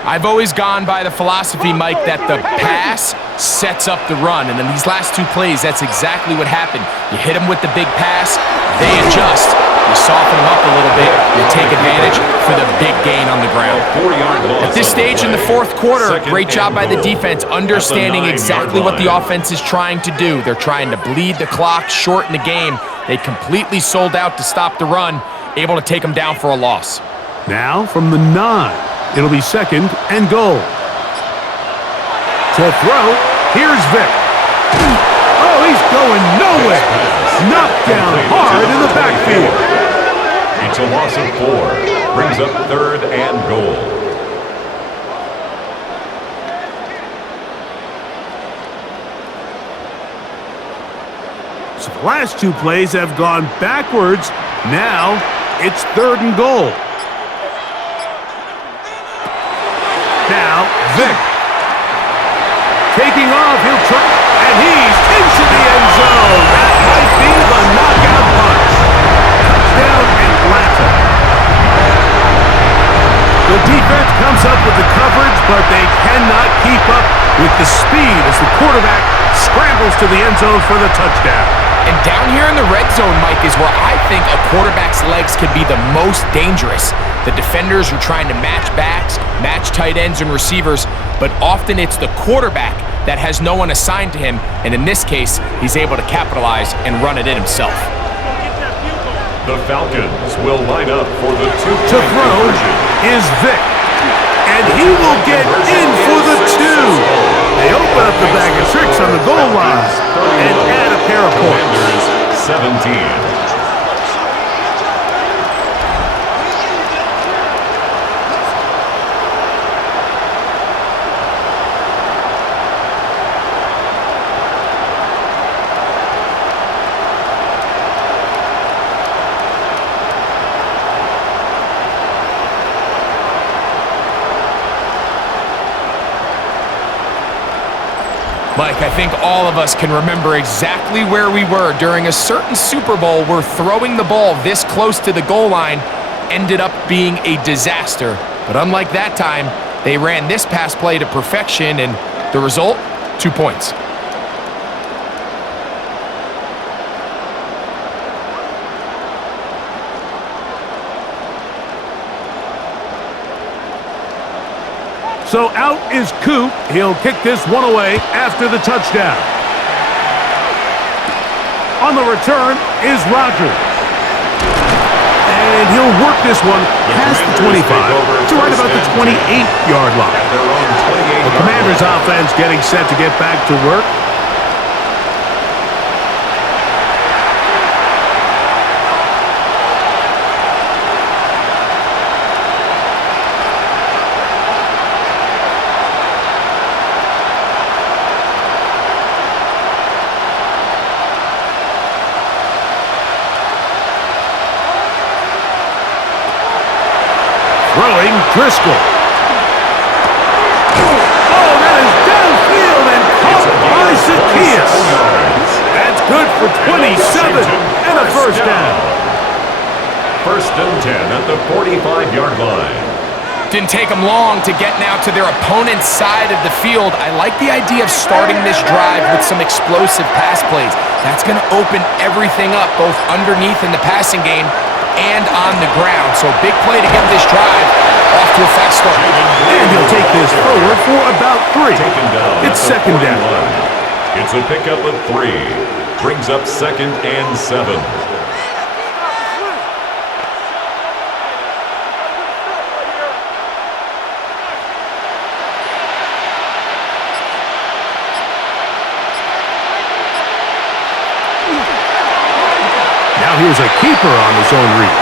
I've always gone by the philosophy, Mike, that the pass sets up the run. And in these last two plays, that's exactly what happened. You hit them with the big pass, they adjust. You soften them up a little bit, you take advantage for the big gain on the ground. At this stage in the fourth quarter, great job by the defense, understanding exactly what the offense is trying to do. They're trying to bleed the clock, shorten the game. They completely sold out to stop the run, able to take them down for a loss. Now from the 9. It'll be second and goal. To throw, here's Vic. Oh, he's going nowhere. Knocked down hard in the backfield. It's a loss of 4. Brings up third and goal. So the last two plays have gone backwards. Now it's third and goal. Now, Vic. Taking off, he'll try, and he's into the end zone. That might be the knockout punch. Touchdown, Atlanta. The defense comes up with the coverage, but they cannot keep up with the speed as the quarterback scrambles to the end zone for the touchdown. And down here in the red zone, Mike, is where I think a quarterback's legs can be the most dangerous. The defenders are trying to match backs, match tight ends and receivers, but often it's the quarterback that has no one assigned to him, and in this case, he's able to capitalize and run it in himself. The Falcons will line up for the two-point to throw is Vic, and he will get in for the 2. They open up the bag of tricks on the goal line and add a pair of points. 17. Mike, I think all of us can remember exactly where we were during a certain Super Bowl where throwing the ball this close to the goal line ended up being a disaster. But unlike that time, they ran this pass play to perfection, and the result, 2 points. So out is Coop. He'll kick this one away after the touchdown. On the return is Rodgers. And he'll work this one past the 25 to right about the 28-yard line. The Commanders' offense getting set to get back to work. Throwing Driscoll. Oh, that is downfield and caught by Zacchaeus. That's good for 27 and a first down. First and 10 at the 45-yard line. Didn't take them long to get now to their opponent's side of the field. I like the idea of starting this drive with some explosive pass plays. That's going to open everything up, both underneath in the passing game and on the ground. So a big play to get this drive off to a fast start. And he'll take this forward for about 3. It's second down. It's a pickup of 3. Brings up second and 7. Here's a keeper on his own read.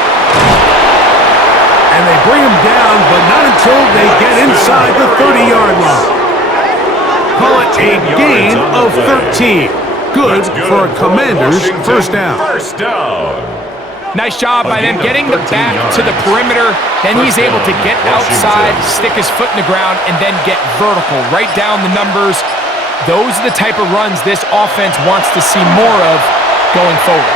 And they bring him down, but not until they get inside the 30-yard line. Call it a gain of 13. Good for a Commander's first down. Nice job by them getting the back to the perimeter. Then he's able to get outside, stick his foot in the ground, and then get vertical. Right down the numbers. Those are the type of runs this offense wants to see more of going forward.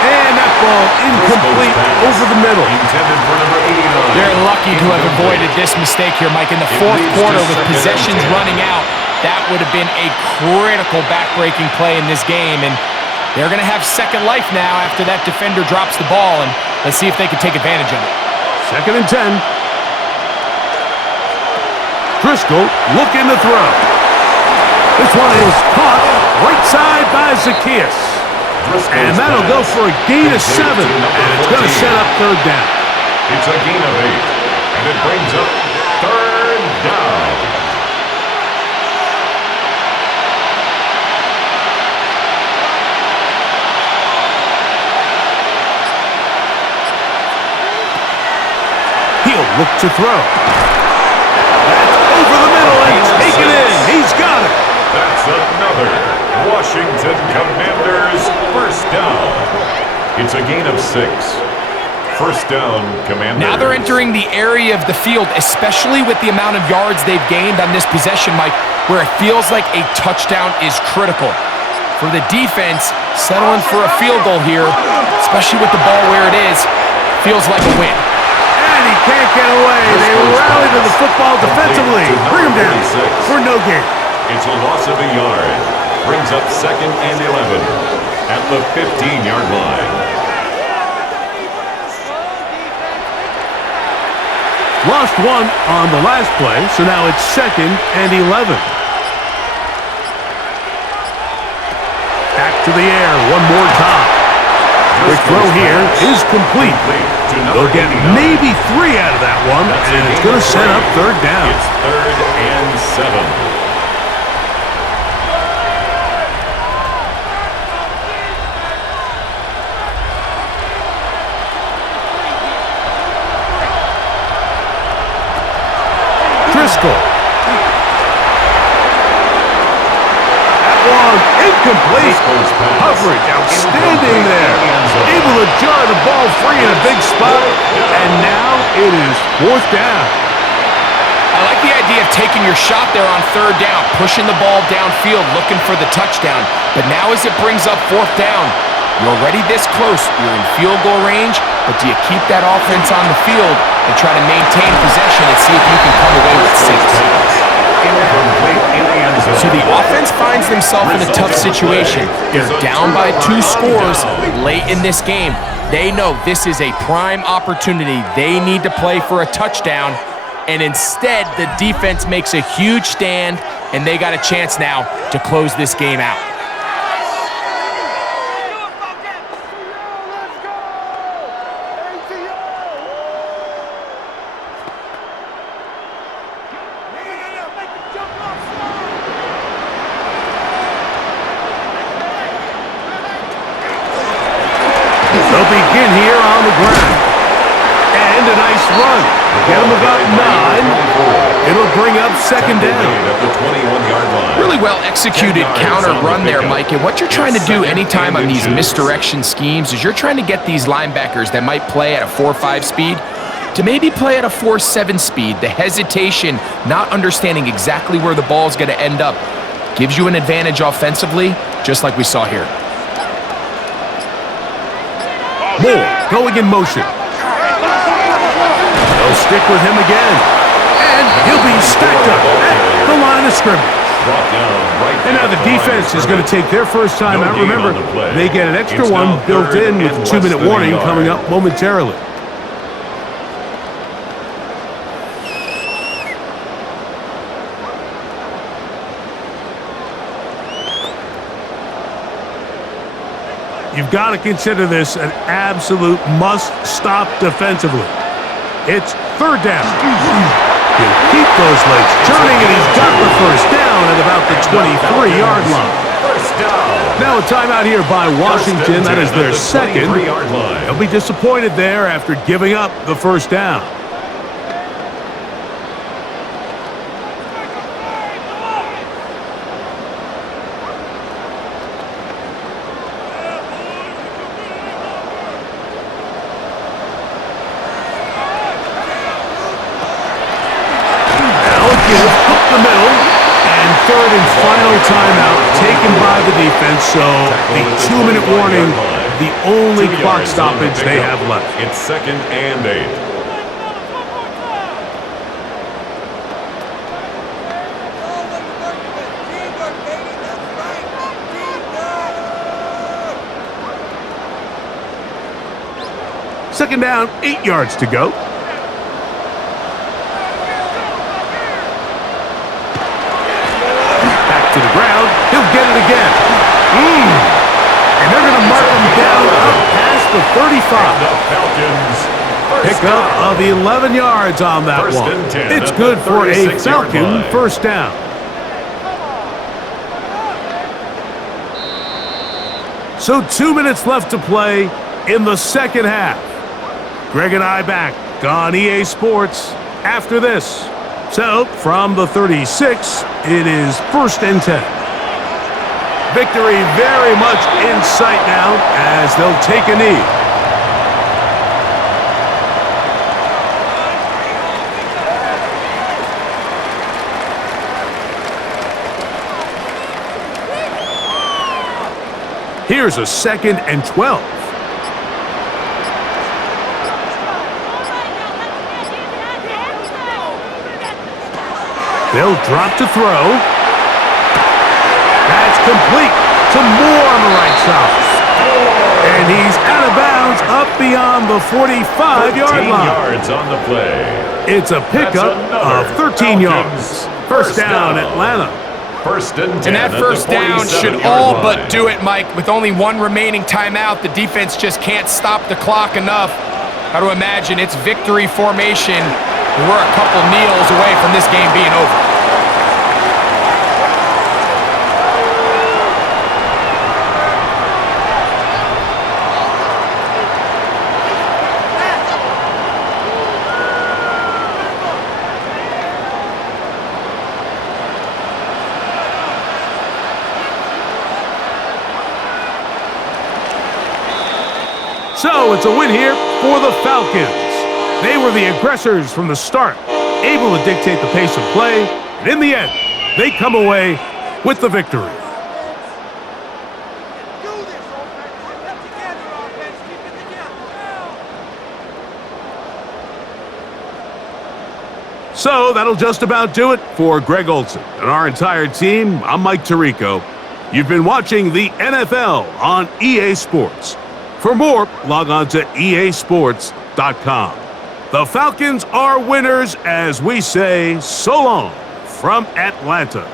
And that ball incomplete over the middle. They're lucky to have avoided this mistake here, Mike. In the fourth quarter, with possessions running out, that would have been a critical back-breaking play in this game. And they're going to have second life now after that defender drops the ball. And let's see if they can take advantage of it. Second and 10. Driscoll looking to throw. This one is caught right side by Zacchaeus. And that'll go for a gain of 7, and it's going to set up third down. It's a gain of 8, and it brings up third down. He'll look to throw. That's over the middle and taken in. He's got it. That's another Washington Commanders first down. It's a gain of 6. First down, Commanders. Now they're entering the area of the field, especially with the amount of yards they've gained on this possession, Mike, where it feels like a touchdown is critical. For the defense, settling for a field goal here, especially with the ball where it is, feels like a win. And he can't get away. They rally to the football defensively. Bring him down for no gain. It's a loss of a yard. Brings up second and 11 at the 15-yard line. Lost one on the last play, so now it's second and 11. Back to the air one more time. The throw here is complete. They'll get maybe 3 out of that one, and it's going to set up third down. It's third and 7. Driscoll. That one incomplete. Coverage outstanding there. Able to jar the ball free in a big spot, and now it is fourth down. I like the idea of taking your shot there on third down, pushing the ball downfield, looking for the touchdown. But now as it brings up fourth down, you're already this close. You're in field goal range, but do you keep that offense on the field and try to maintain possession and see if you can come away with 6? So the offense finds themselves in a tough situation. They're down by 2 scores late in this game. They know this is a prime opportunity. They need to play for a touchdown, and instead the defense makes a huge stand, and they got a chance now to close this game out. They'll begin here on the ground. And a nice run. Get them about 9. It'll bring up second down. At the 21-yard line. Really well executed counter run there, Mike. And what you're trying to do anytime on ththese misdirection schemes is you're trying to get these linebackers that might play at a 4-5 speed to maybe play at a 4.7 speed. The hesitation, not understanding exactly where the ball is going to end up, gives you an advantage offensively, just like we saw here. Moore going in motion. They'll stick with him again. And he'll be stacked up at the line of scrimmage. And now the defense is going to take their first time out. Remember, they get an extra one built in with a 2-minute warning coming up momentarily. You've got to consider this an absolute must-stop defensively. It's third down. He'll keep those legs turning, and he's got the first down at about the 23-yard line. Now a timeout here by Washington. That is their second. They'll be disappointed there after giving up the first down. Up the middle, and third and final timeout taken by the defense, so the 2-minute warning, the only clock stoppage they have left. It's 2nd and 8. Second down, 8 yards to go. To the ground, he'll get it again. And they're going to mark him down up past the 35. Pickup of 11 yards on that one. It's good for a Falcon first down. So 2 minutes left to play in the second half. Greg and I back on EA Sports after this. So, from the 36, it is 1st and 10. Victory very much in sight now as they'll take a knee. Here's a 2nd and 12. They'll drop to throw. That's complete to Moore on the right side. And he's out of bounds up beyond the 45-yard line. Yards on the play. It's a pickup of 13 yards. First down, Atlanta. 1st and 10. And that first down should all but do it, Mike. With only one remaining timeout, the defense just can't stop the clock enough. Got to imagine it's victory formation. We're a couple kneels away from this game being over. So it's a win here for the Falcons. They were the aggressors from the start, able to dictate the pace of play, and in the end, they come away with the victory. So that'll just about do it for Greg Olsen and our entire team. I'm Mike Tirico. You've been watching the NFL on EA Sports. For more, log on to easports.com. The Falcons are winners as we say so long from Atlanta.